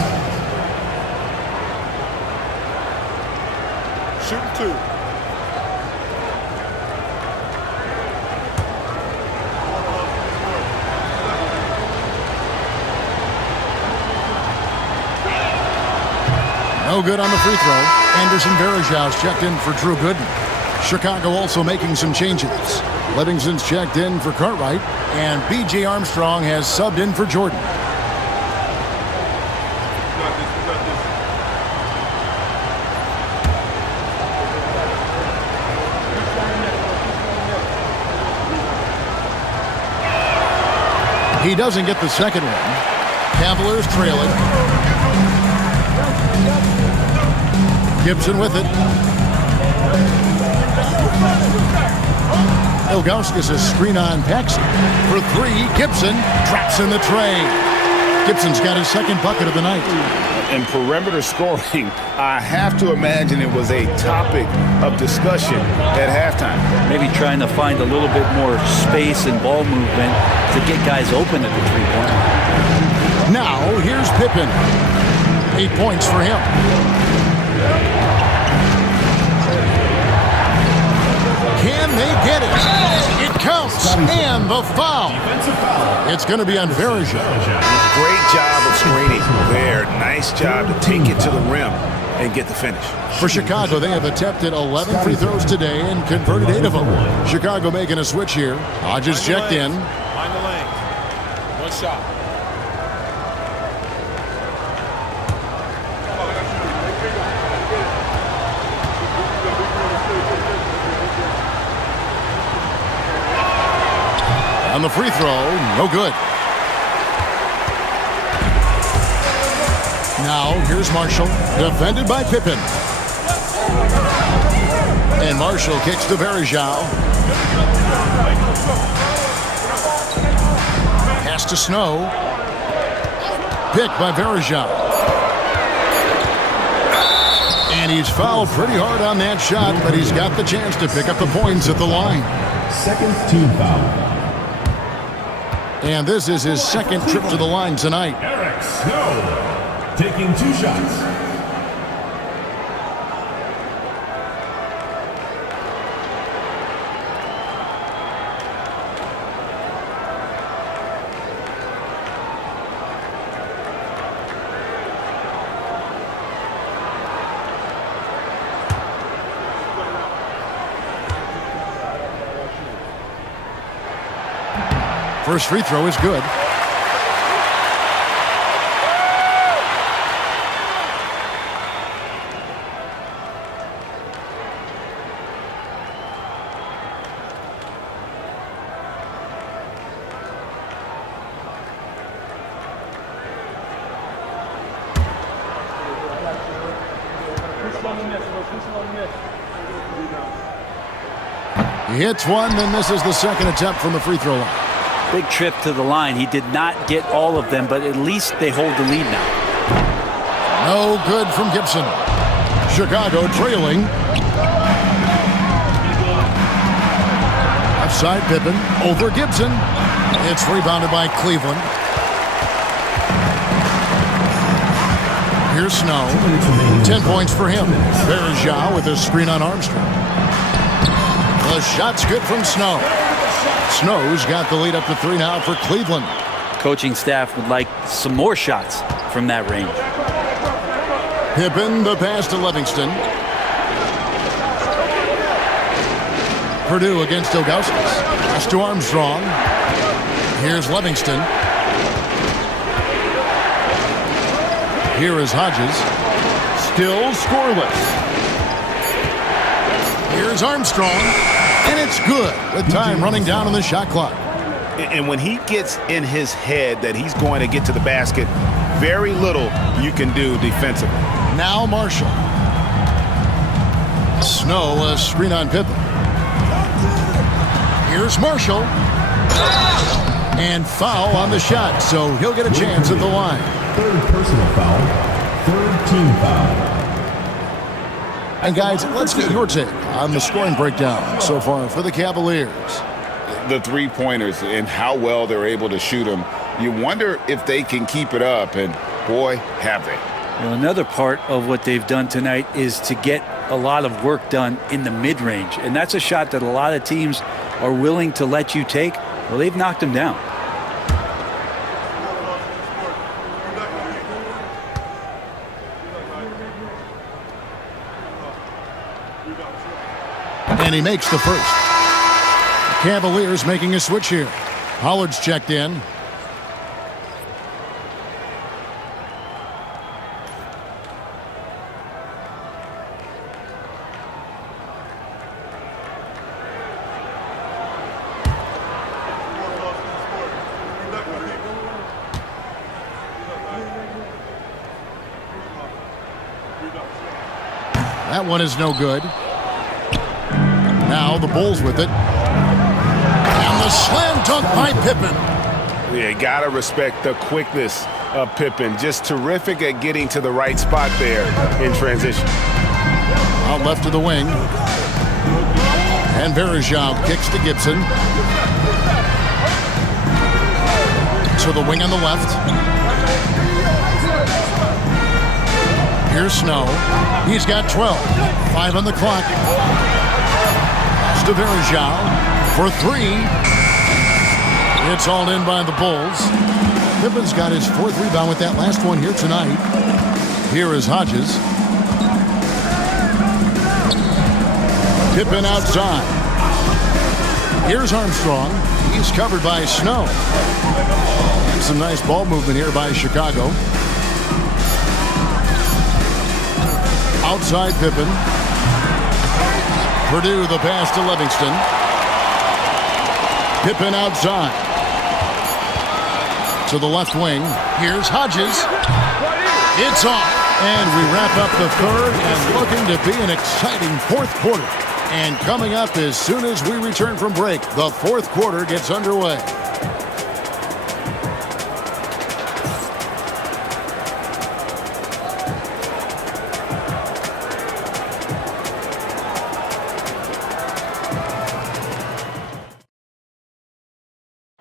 Shooting 2. No good on the free throw. Anderson Varejau's checked in for Drew Gooden. Chicago also making some changes. Livingston's checked in for Cartwright, and B.J. Armstrong has subbed in for Jordan. He doesn't get the second one. Cavaliers trailing. Gibson with it. Ilgauskas is screen on Paxson. For 3, Gibson drops in the tray. Gibson's got his second bucket of the night. In perimeter scoring, I have to imagine it was a topic of discussion at halftime. Maybe trying to find a little bit more space and ball movement to get guys open at the three-point line. Now, here's Pippen. 8 points for him. Can they get it? It counts. And the foul. It's going to be on Varejau. Great job of screening there. Nice job to take it to the rim and get the finish. For Chicago, they have attempted 11 free throws today and converted 8 of them. Chicago making a switch here. Hodges checked in. Mind the lane. 1 shot. On the free throw, no good. Now, here's Marshall, defended by Pippen. And Marshall kicks to Varejau. Pass to Snow. Picked by Varejau. And he's fouled pretty hard on that shot, but he's got the chance to pick up the points at the line. Second team foul. And this is his second trip to the line tonight. Eric Snow, taking 2 shots. First free throw is good. He hits one, then misses the second attempt from the free throw line. Big trip to the line. He did not get all of them, but at least they hold the lead now. No good from Gibson. Chicago trailing. Offside Pippen over Gibson. It's rebounded by Cleveland. Here's Snow. 10 points for him. Bergeau with a screen on Armstrong. The shot's good from Snow. Snow's got the lead up to 3 now for Cleveland. Coaching staff would like some more shots from that range. Pippen, the pass to Livingston. Purdue against Ilgauskas. Pass to Armstrong. Here's Livingston. Here is Hodges. Still scoreless. Here's Armstrong. And it's good with time running down on the shot clock. And when he gets in his head that he's going to get to the basket, very little you can do defensively. Now Marshall. Snow, a screen on Pippen. Here's Marshall. And foul on the shot, so he'll get a chance at the line. Third personal foul. Third team foul. And guys, let's get your take on the scoring breakdown so far for the Cavaliers. The three-pointers and how well they're able to shoot them. You wonder if they can keep it up, and boy, have they. Well, another part of what they've done tonight is to get a lot of work done in the mid-range, and that's a shot that a lot of teams are willing to let you take. Well, they've knocked them down. And he makes the first. Cavaliers making a switch here. Hollard's checked in. That one is no good. Now the Bulls with it. And the slam dunk by Pippen. Yeah, gotta respect the quickness of Pippen. Just terrific at getting to the right spot there in transition. Out left to the wing. And Bergeau kicks to Gibson. To the wing on the left. Here's Snow. He's got 12. 5 on the clock. To Bergeau for 3. It's all in by the Bulls. Pippen's got his 4th rebound with that last one here tonight. Here is Hodges. Pippen outside. Here's Armstrong. He's covered by Snow. And some nice ball movement here by Chicago. Outside Pippen. Purdue the pass to Livingston. Pippen outside. To the left wing. Here's Hodges. It's off. And we wrap up the third and looking to be an exciting 4th quarter. And coming up as soon as we return from break, the 4th quarter gets underway.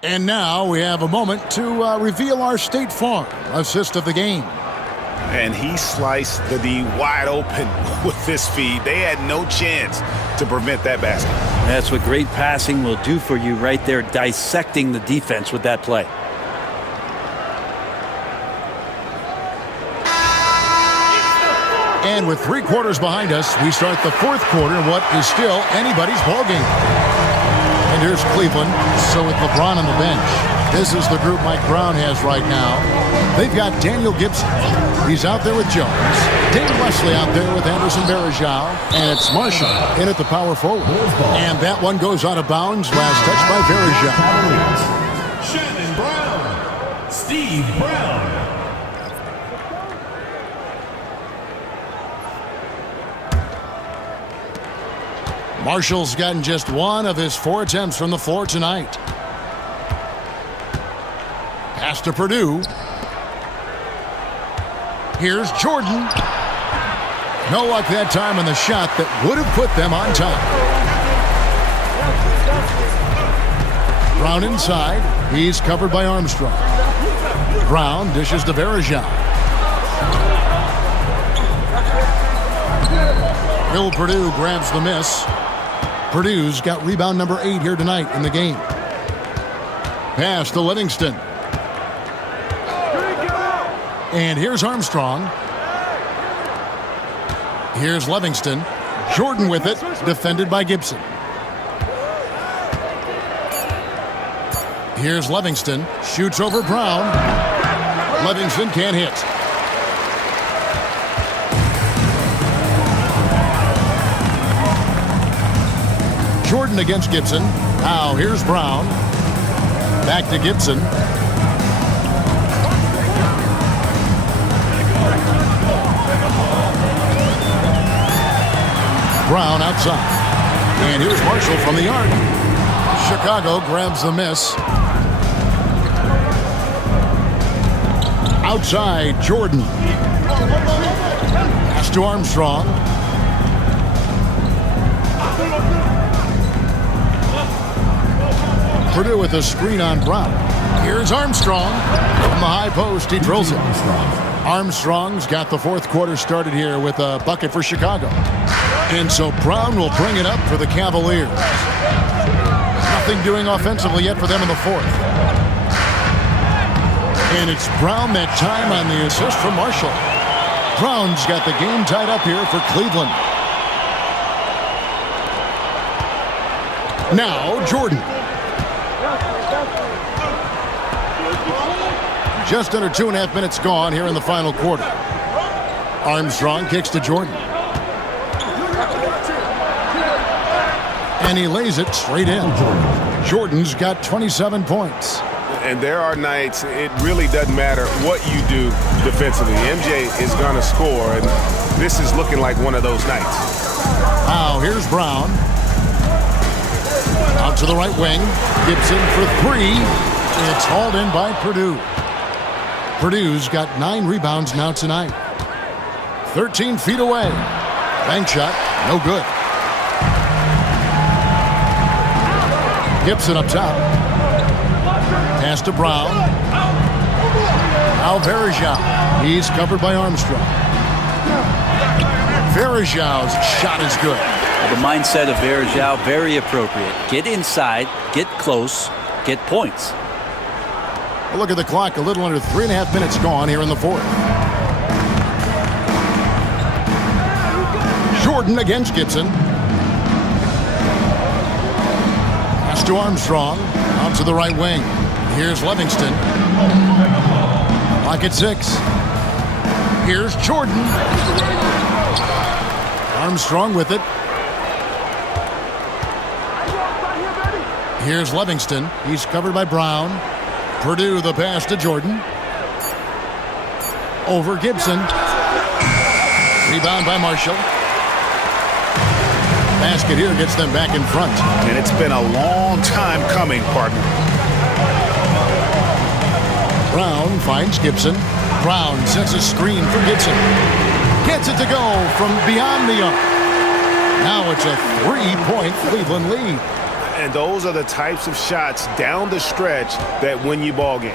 And now we have a moment to reveal our State Farm assist of the game. And he sliced the D wide open with this feed. They had no chance to prevent that basket. That's what great passing will do for you right there, dissecting the defense with that play. And with 3 quarters behind us, we start the 4th quarter in what is still anybody's ballgame. And here's Cleveland, so with LeBron on the bench. This is the group Mike Brown has right now. They've got Daniel Gibson. He's out there with Jones. Dave Wesley out there with Anderson Varejao. And it's Marshall in at the power forward. And that one goes out of bounds. Last touch by Varejao. Shannon Brown. Steve Brown. Marshall's gotten just one of his 4 attempts from the floor tonight. Pass to Purdue. Here's Jordan. No luck that time on the shot that would have put them on top. Brown inside. He's covered by Armstrong. Brown dishes to Varejao. Bill Purdue grabs the miss. Purdue's got rebound number 8 here tonight in the game. Pass to Livingston. And here's Armstrong. Here's Livingston. Jordan with it, defended by Gibson. Here's Livingston. Shoots over Brown. Livingston can't hit. Jordan against Gibson. Now here's Brown. Back to Gibson. Brown outside. And here's Marshall from the arc. Chicago grabs the miss. Outside, Jordan. Pass to Armstrong. Purdue with a screen on Brown. Here's Armstrong. From the high post, he drills it. Armstrong's got the 4th quarter started here with a bucket for Chicago. And so Brown will bring it up for the Cavaliers. Nothing doing offensively yet for them in the 4th. And it's Brown that time on the assist from Marshall. Brown's got the game tied up here for Cleveland. Now Jordan. Just under 2.5 minutes gone here in the final quarter. Armstrong kicks to Jordan. And he lays it straight in. Jordan's got 27 points. And there are nights it really doesn't matter what you do defensively. MJ is going to score, and this is looking like one of those nights. Now here's Brown. Out to the right wing. Gibson for 3. It's hauled in by Purdue. Purdue's got 9 rebounds now tonight. 13 feet away. Bank shot, no good. Gibson up top. Pass to Brown. Now Varejao. He's covered by Armstrong. Varejao's shot is good. The mindset of Varejao, very appropriate. Get inside, get close, get points. Look at the clock, a little under 3.5 minutes gone here in the 4th. Jordan against Gibson. Pass to Armstrong. Out to the right wing. Here's Livingston. Clock at 6. Here's Jordan. Armstrong with it. Here's Livingston. He's covered by Brown. Purdue the pass to Jordan. Over Gibson. Rebound by Marshall. Basket here gets them back in front. And it's been a long time coming, partner. Brown finds Gibson. Brown sets a screen for Gibson. Gets it to go from beyond the arc. Now it's a 3-point Cleveland lead. And those are the types of shots down the stretch that win you ball games.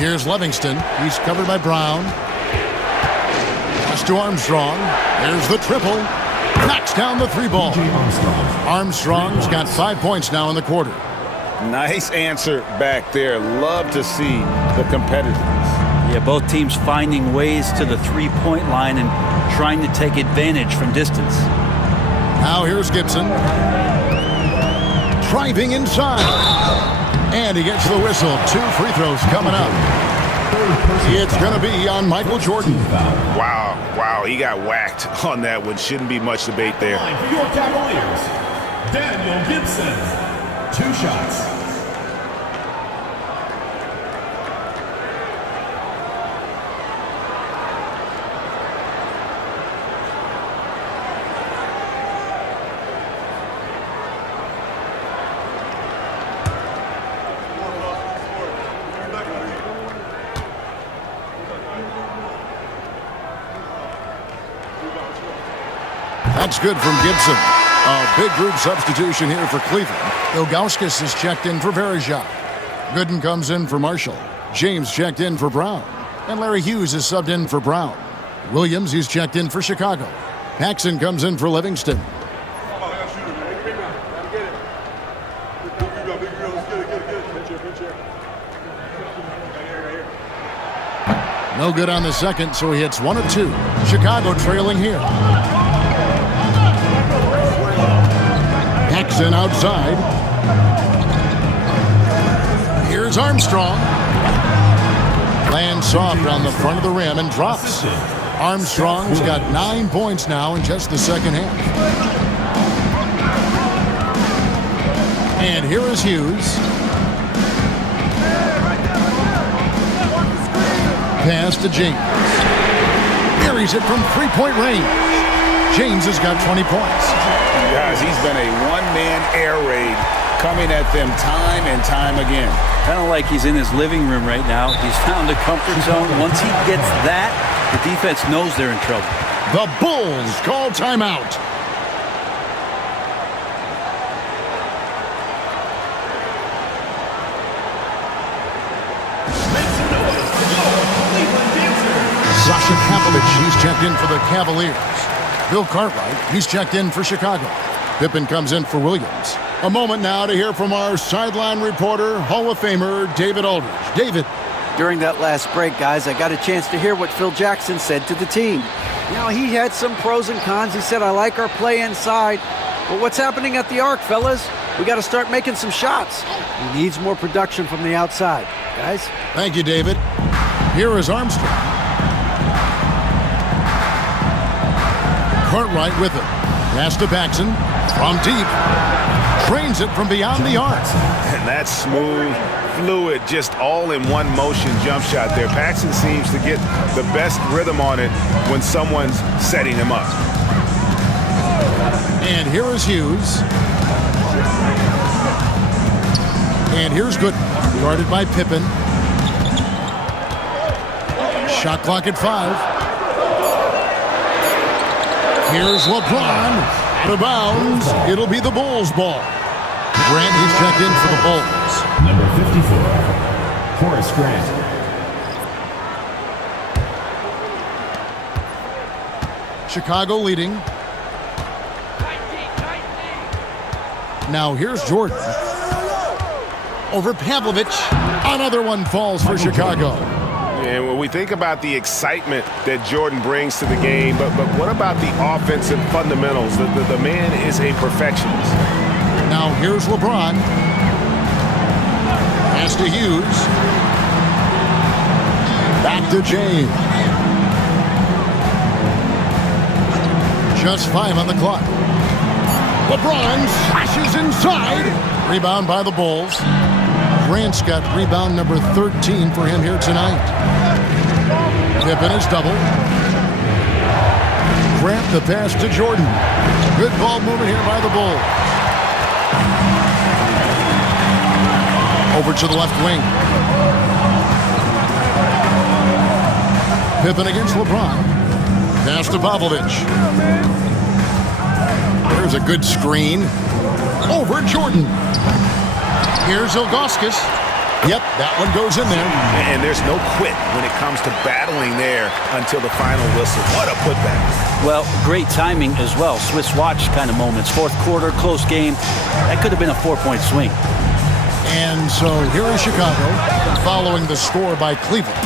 Here's Livingston. He's covered by Brown. Pass to Armstrong. There's the triple. Knocks down the 3-ball. Armstrong's got 5 points now in the quarter. Nice answer back there. Love to see the competitiveness. Yeah, both teams finding ways to the 3-point line and trying to take advantage from distance. Now here's Gibson. driving inside. And he gets the whistle. 2 free throws coming up. It's going to be on Michael Jordan. Wow, he got whacked on that one. Shouldn't be much debate there. For your Cavaliers, Daniel Gibson. 2 shots. That's good from Gibson. A big group substitution here for Cleveland. Ilgauskas is checked in for Verejao. Gooden comes in for Marshall. James checked in for Brown. And Larry Hughes is subbed in for Brown. Williams, he's checked in for Chicago. Paxson comes in for Livingston. No good on the second, so he hits 1 of 2. Chicago trailing here. Paxson outside. Here's Armstrong. Lands soft on the front of the rim and drops. Armstrong's got 9 points now in just the second half. And here is Hughes. Pass to James. Buries it from three-point range. James has got 20 points. Guys, he's been a one-man air raid coming at them time and time again. Kind of like he's in his living room right now. He's found a comfort zone. Once he gets that, the defense knows they're in trouble. The Bulls call timeout. Sasha Kapelich, he's checked in for the Cavaliers. Bill Cartwright, he's checked in for Chicago. Pippen comes in for Williams. A moment now to hear from our sideline reporter, Hall of Famer David Aldridge. David. During that last break, guys, I got a chance to hear what Phil Jackson said to the team. You know, he had some pros and cons. He said, I like our play inside. But what's happening at the arc, fellas? We got to start making some shots. He needs more production from the outside. Guys? Thank you, David. Here is Armstrong. Cartwright with it. Pass to Paxson. From deep. Trains it from beyond the arc. And that's smooth, fluid, just all in one motion jump shot there. Paxson seems to get the best rhythm on it when someone's setting him up. And here is Hughes. And here's Gooden, guarded by Pippen. Shot clock at 5. Here's LeBron. Out of bounds. It'll be the Bulls' ball. Grant, he's checked in for the Bulls. Number 54, Horace Grant. Chicago leading. Now here's Jordan. Over Pavlovich. Another one falls for Chicago. And when we think about the excitement that Jordan brings to the game, but what about the offensive fundamentals? The man is a perfectionist. Now here's LeBron. Pass to Hughes. Back to James. Just 5 on the clock. LeBron slashes inside. Rebound by the Bulls. Grant's got rebound number 13 for him here tonight. Pippen is double. Grant the pass to Jordan. Good ball movement here by the Bulls. Over to the left wing. Pippen against LeBron. Pass to Pavlovich. There's a good screen. Over Jordan. Here's Ilgauskas. Yep, that one goes in there. And there's no quit when it comes to battling there until the final whistle. What a putback. Well, great timing as well. Swiss watch kind of moments. Fourth quarter, close game. That could have been a 4-point swing. And so here is Chicago following the score by Cleveland.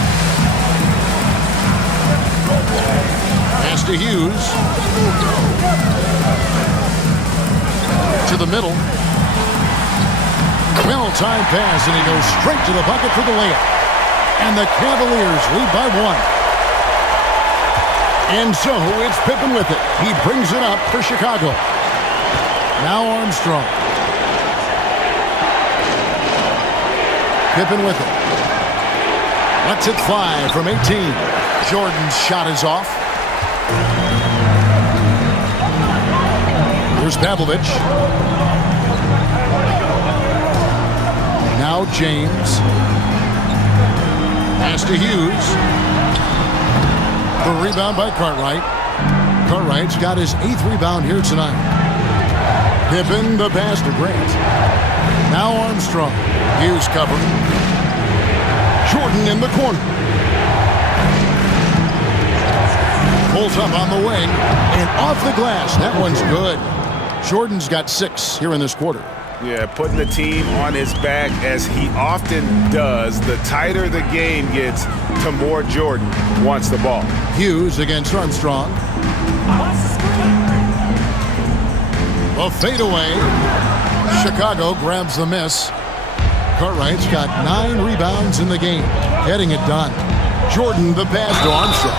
Pass to Hughes. To the middle. Well-timed pass, and he goes straight to the bucket for the layup. And the Cavaliers lead by 1. And so it's Pippen with it. He brings it up for Chicago. Now Armstrong. Pippen with it. Lets it fly from 18. Jordan's shot is off. Here's Pavlovich. Now James. Pass to Hughes. The rebound by Cartwright. Cartwright's got his 8th rebound here tonight. Pippen, the pass to Grant. Now Armstrong. Hughes covered. Jordan in the corner. Pulls up on the wing and off the glass. That one's good. Jordan's got 6 here in this quarter. Yeah, putting the team on his back as he often does. The tighter the game gets, the more Jordan wants the ball. Hughes against Armstrong. A fadeaway. Chicago grabs the miss. Cartwright's got 9 rebounds in the game, getting it done. Jordan the pass to Armstrong.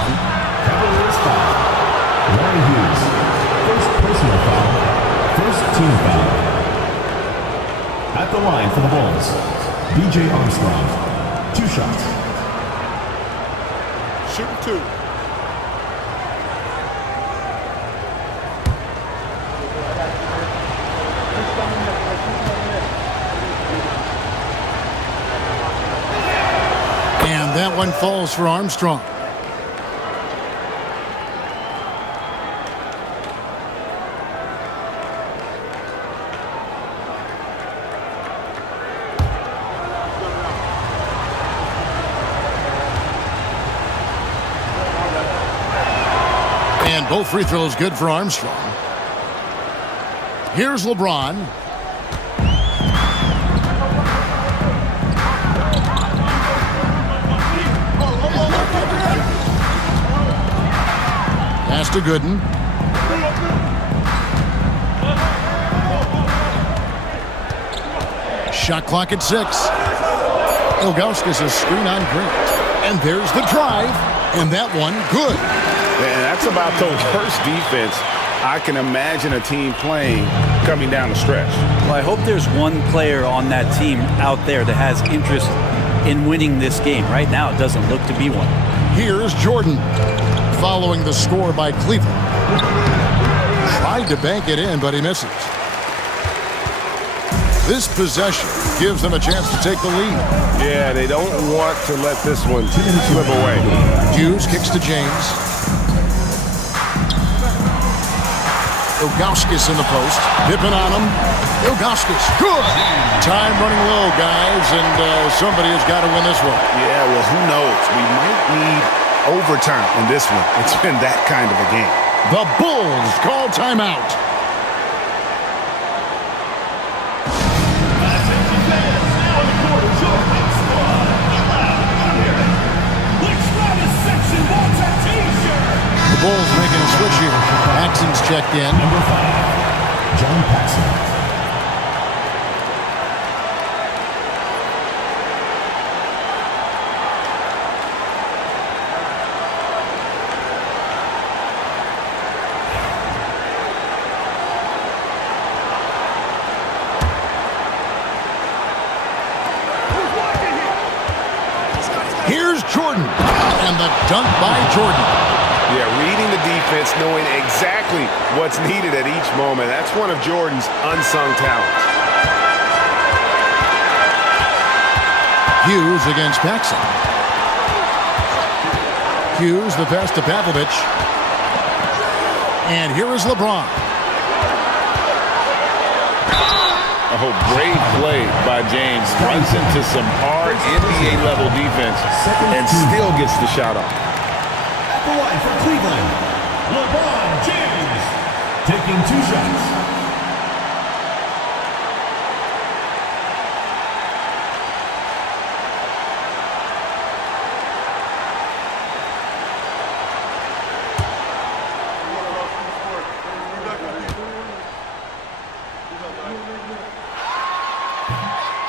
Cavaliers foul. Larry Hughes. First personal foul. First team foul. At the line for the Bulls, B.J. Armstrong. 2 shots. Shoot 2. And that one falls for Armstrong. And both free throws good for Armstrong. Here's LeBron. Pass to Gooden. Shot clock at 6. Ilgauskas a screen on Grant. And there's the drive. And that one, good. And that's about the worst defense I can imagine a team playing coming down the stretch. Well, I hope there's one player on that team out there that has interest in winning this game. Right now, it doesn't look to be one. Here's Jordan following the score by Cleveland. Tried to bank it in, but he misses. This possession gives them a chance to take the lead. Yeah, they don't want to let this one slip away. Hughes kicks to James. Ilgauskas in the post. Pippen on him. Ilgauskas, good. Time running low, guys, and somebody has got to win this one. Yeah, well, who knows? We might need overtime in this one. It's been that kind of a game. The Bulls call timeout. The Bulls making a switch here. Paxson's checked in. Number 5, John Paxson. Here's Jordan. And the dunk by Jordan. Yeah, reading the defense, knowing exactly what's needed at each moment. That's one of Jordan's unsung talents. Hughes against Paxson. Hughes, the pass to Pavlovich. And here is LeBron. Oh, great play by James. Runs into some hard NBA-level defense and still gets the shot off. The line for Cleveland, LeBron James, taking 2 shots.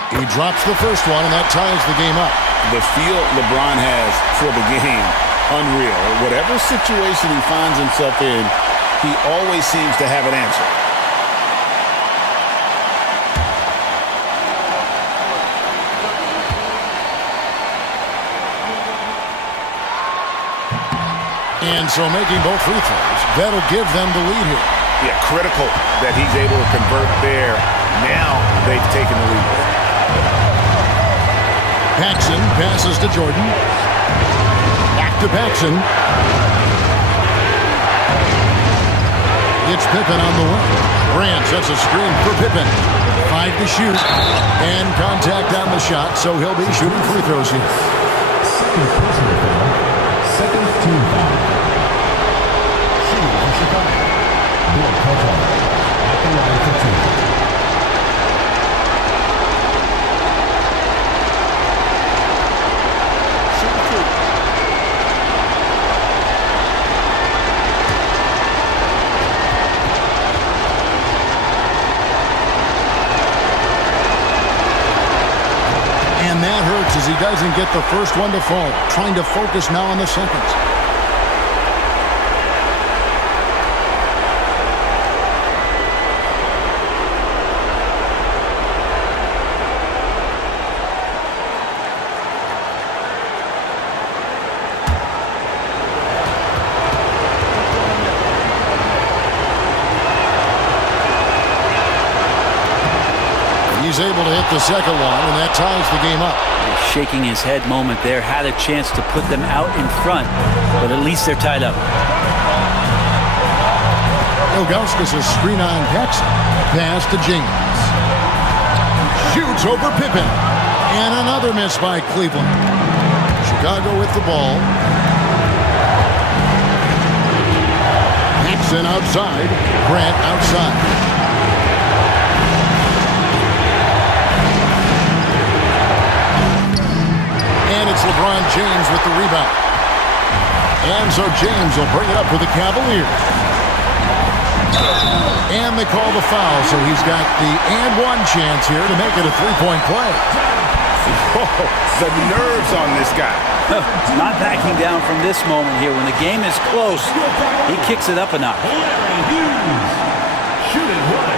He drops the first one, and that ties the game up. The feel LeBron has for the game, unreal. Whatever situation he finds himself in, he always seems to have an answer. And so making both free throws, that'll give them the lead here. Yeah, critical that he's able to convert there. Now they've taken the lead. Paxson passes to Jordan. Back to Paxson. It's Pippen on the wing. Grant sets a screen for Pippen. 5 to shoot. And contact on the shot, so he'll be shooting free throws here. Second personal foul. Second team foul. Shooting for Chicago. Bill Katangos at the line for 2. And that hurts as he doesn't get the first one to fall. Trying to focus now on the seconds. He's able to hit the second one, and that ties the game up. Shaking his head moment there. Had a chance to put them out in front, but at least they're tied up. Ilgauskas a screen on Paxson. Pass to James. Shoots over Pippen. And another miss by Cleveland. Chicago with the ball. Paxson outside. Grant outside. And it's LeBron James with the rebound. And so James will bring it up for the Cavaliers. And they call the foul, so he's got the and one chance here to make it a three-point play. Whoa, the nerves on this guy. Not backing down from this moment here. When the game is close, he kicks it up a notch. Shooting one.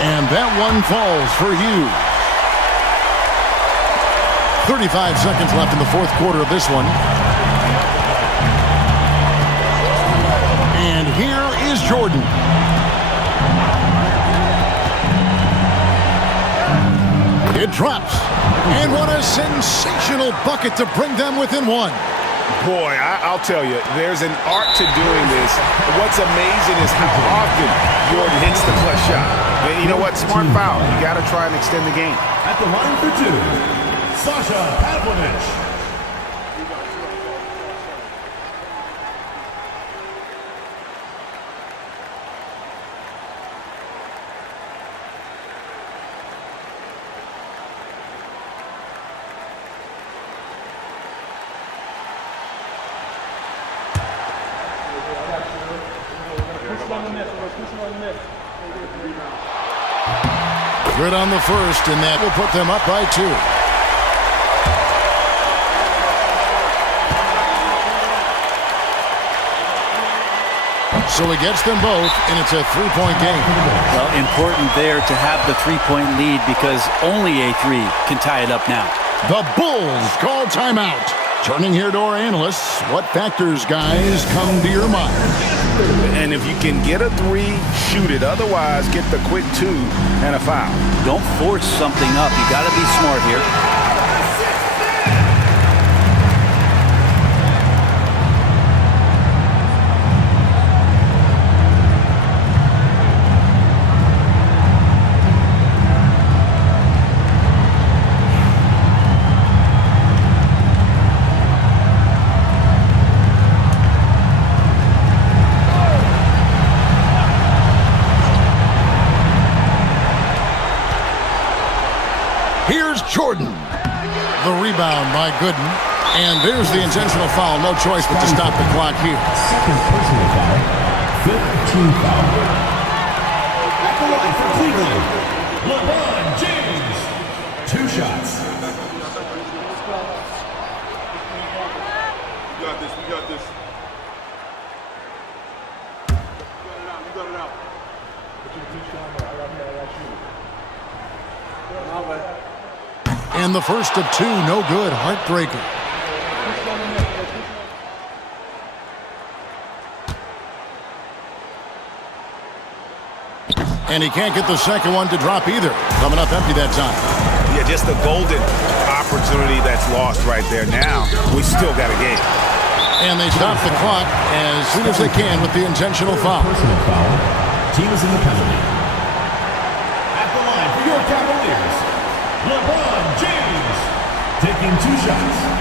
And that one falls for Hughes. 35 seconds left in the fourth quarter of this one. And here is Jordan. It drops. And what a sensational bucket to bring them within one. Boy, I'll tell you, there's an art to doing this. What's amazing is how often Jordan hits the clutch shot. And you know what? Smart foul. You got to try and extend the game. At the line for 2, Sasha Pavlovich. Good on the first, and that will put them up by 2. So he gets them both, and it's a three-point game. Well, important there to have the three-point lead because only a 3 can tie it up now. The Bulls call timeout. Turning here to our analysts, what factors, guys, come to your mind? And if you can get a 3, shoot it. Otherwise, get the quick 2 and a foul. Don't force something up. You got to be smart here. is Jordan. The rebound by Gooden. And there's the intentional foul. No choice but to stop the clock here. Second personal foul. Fifth team foul. At the line for Cleveland, LeBron James. 2 shots. We got this. We got this. You got it out. And the first of 2, no good. Heartbreaker. And he can't get the second one to drop either. Coming up empty that time. Yeah, just a golden opportunity that's lost right there. Now, we still got a game. And they stop the clock as soon as they can with the intentional foul. Personal foul. Team is in the penalty. At the line for your Cavaliers, LeBron James. Taking 2 shots.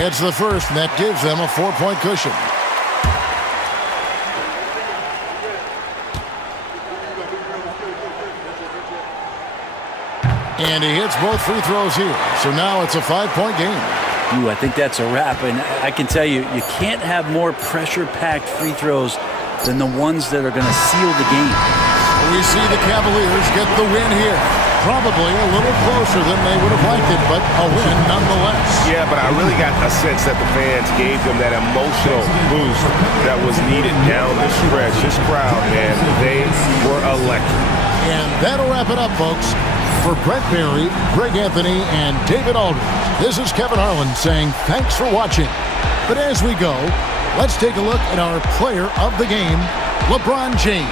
It's the first, and that gives them a 4-point cushion. And he hits both free throws here. So now it's a 5-point game. Ooh, I think that's a wrap. And I can tell you, you can't have more pressure-packed free throws than the ones that are going to seal the game. We see the Cavaliers get the win here. Probably a little closer than they would have liked it, but a win nonetheless. Yeah, but I really got a sense that the fans gave them that emotional boost that was needed down the stretch. This crowd, man, they were electric. And that'll wrap it up, folks. For Brett Barry, Greg Anthony, and David Aldridge, this is Kevin Harlan saying thanks for watching. But as we go, let's take a look at our player of the game, LeBron James.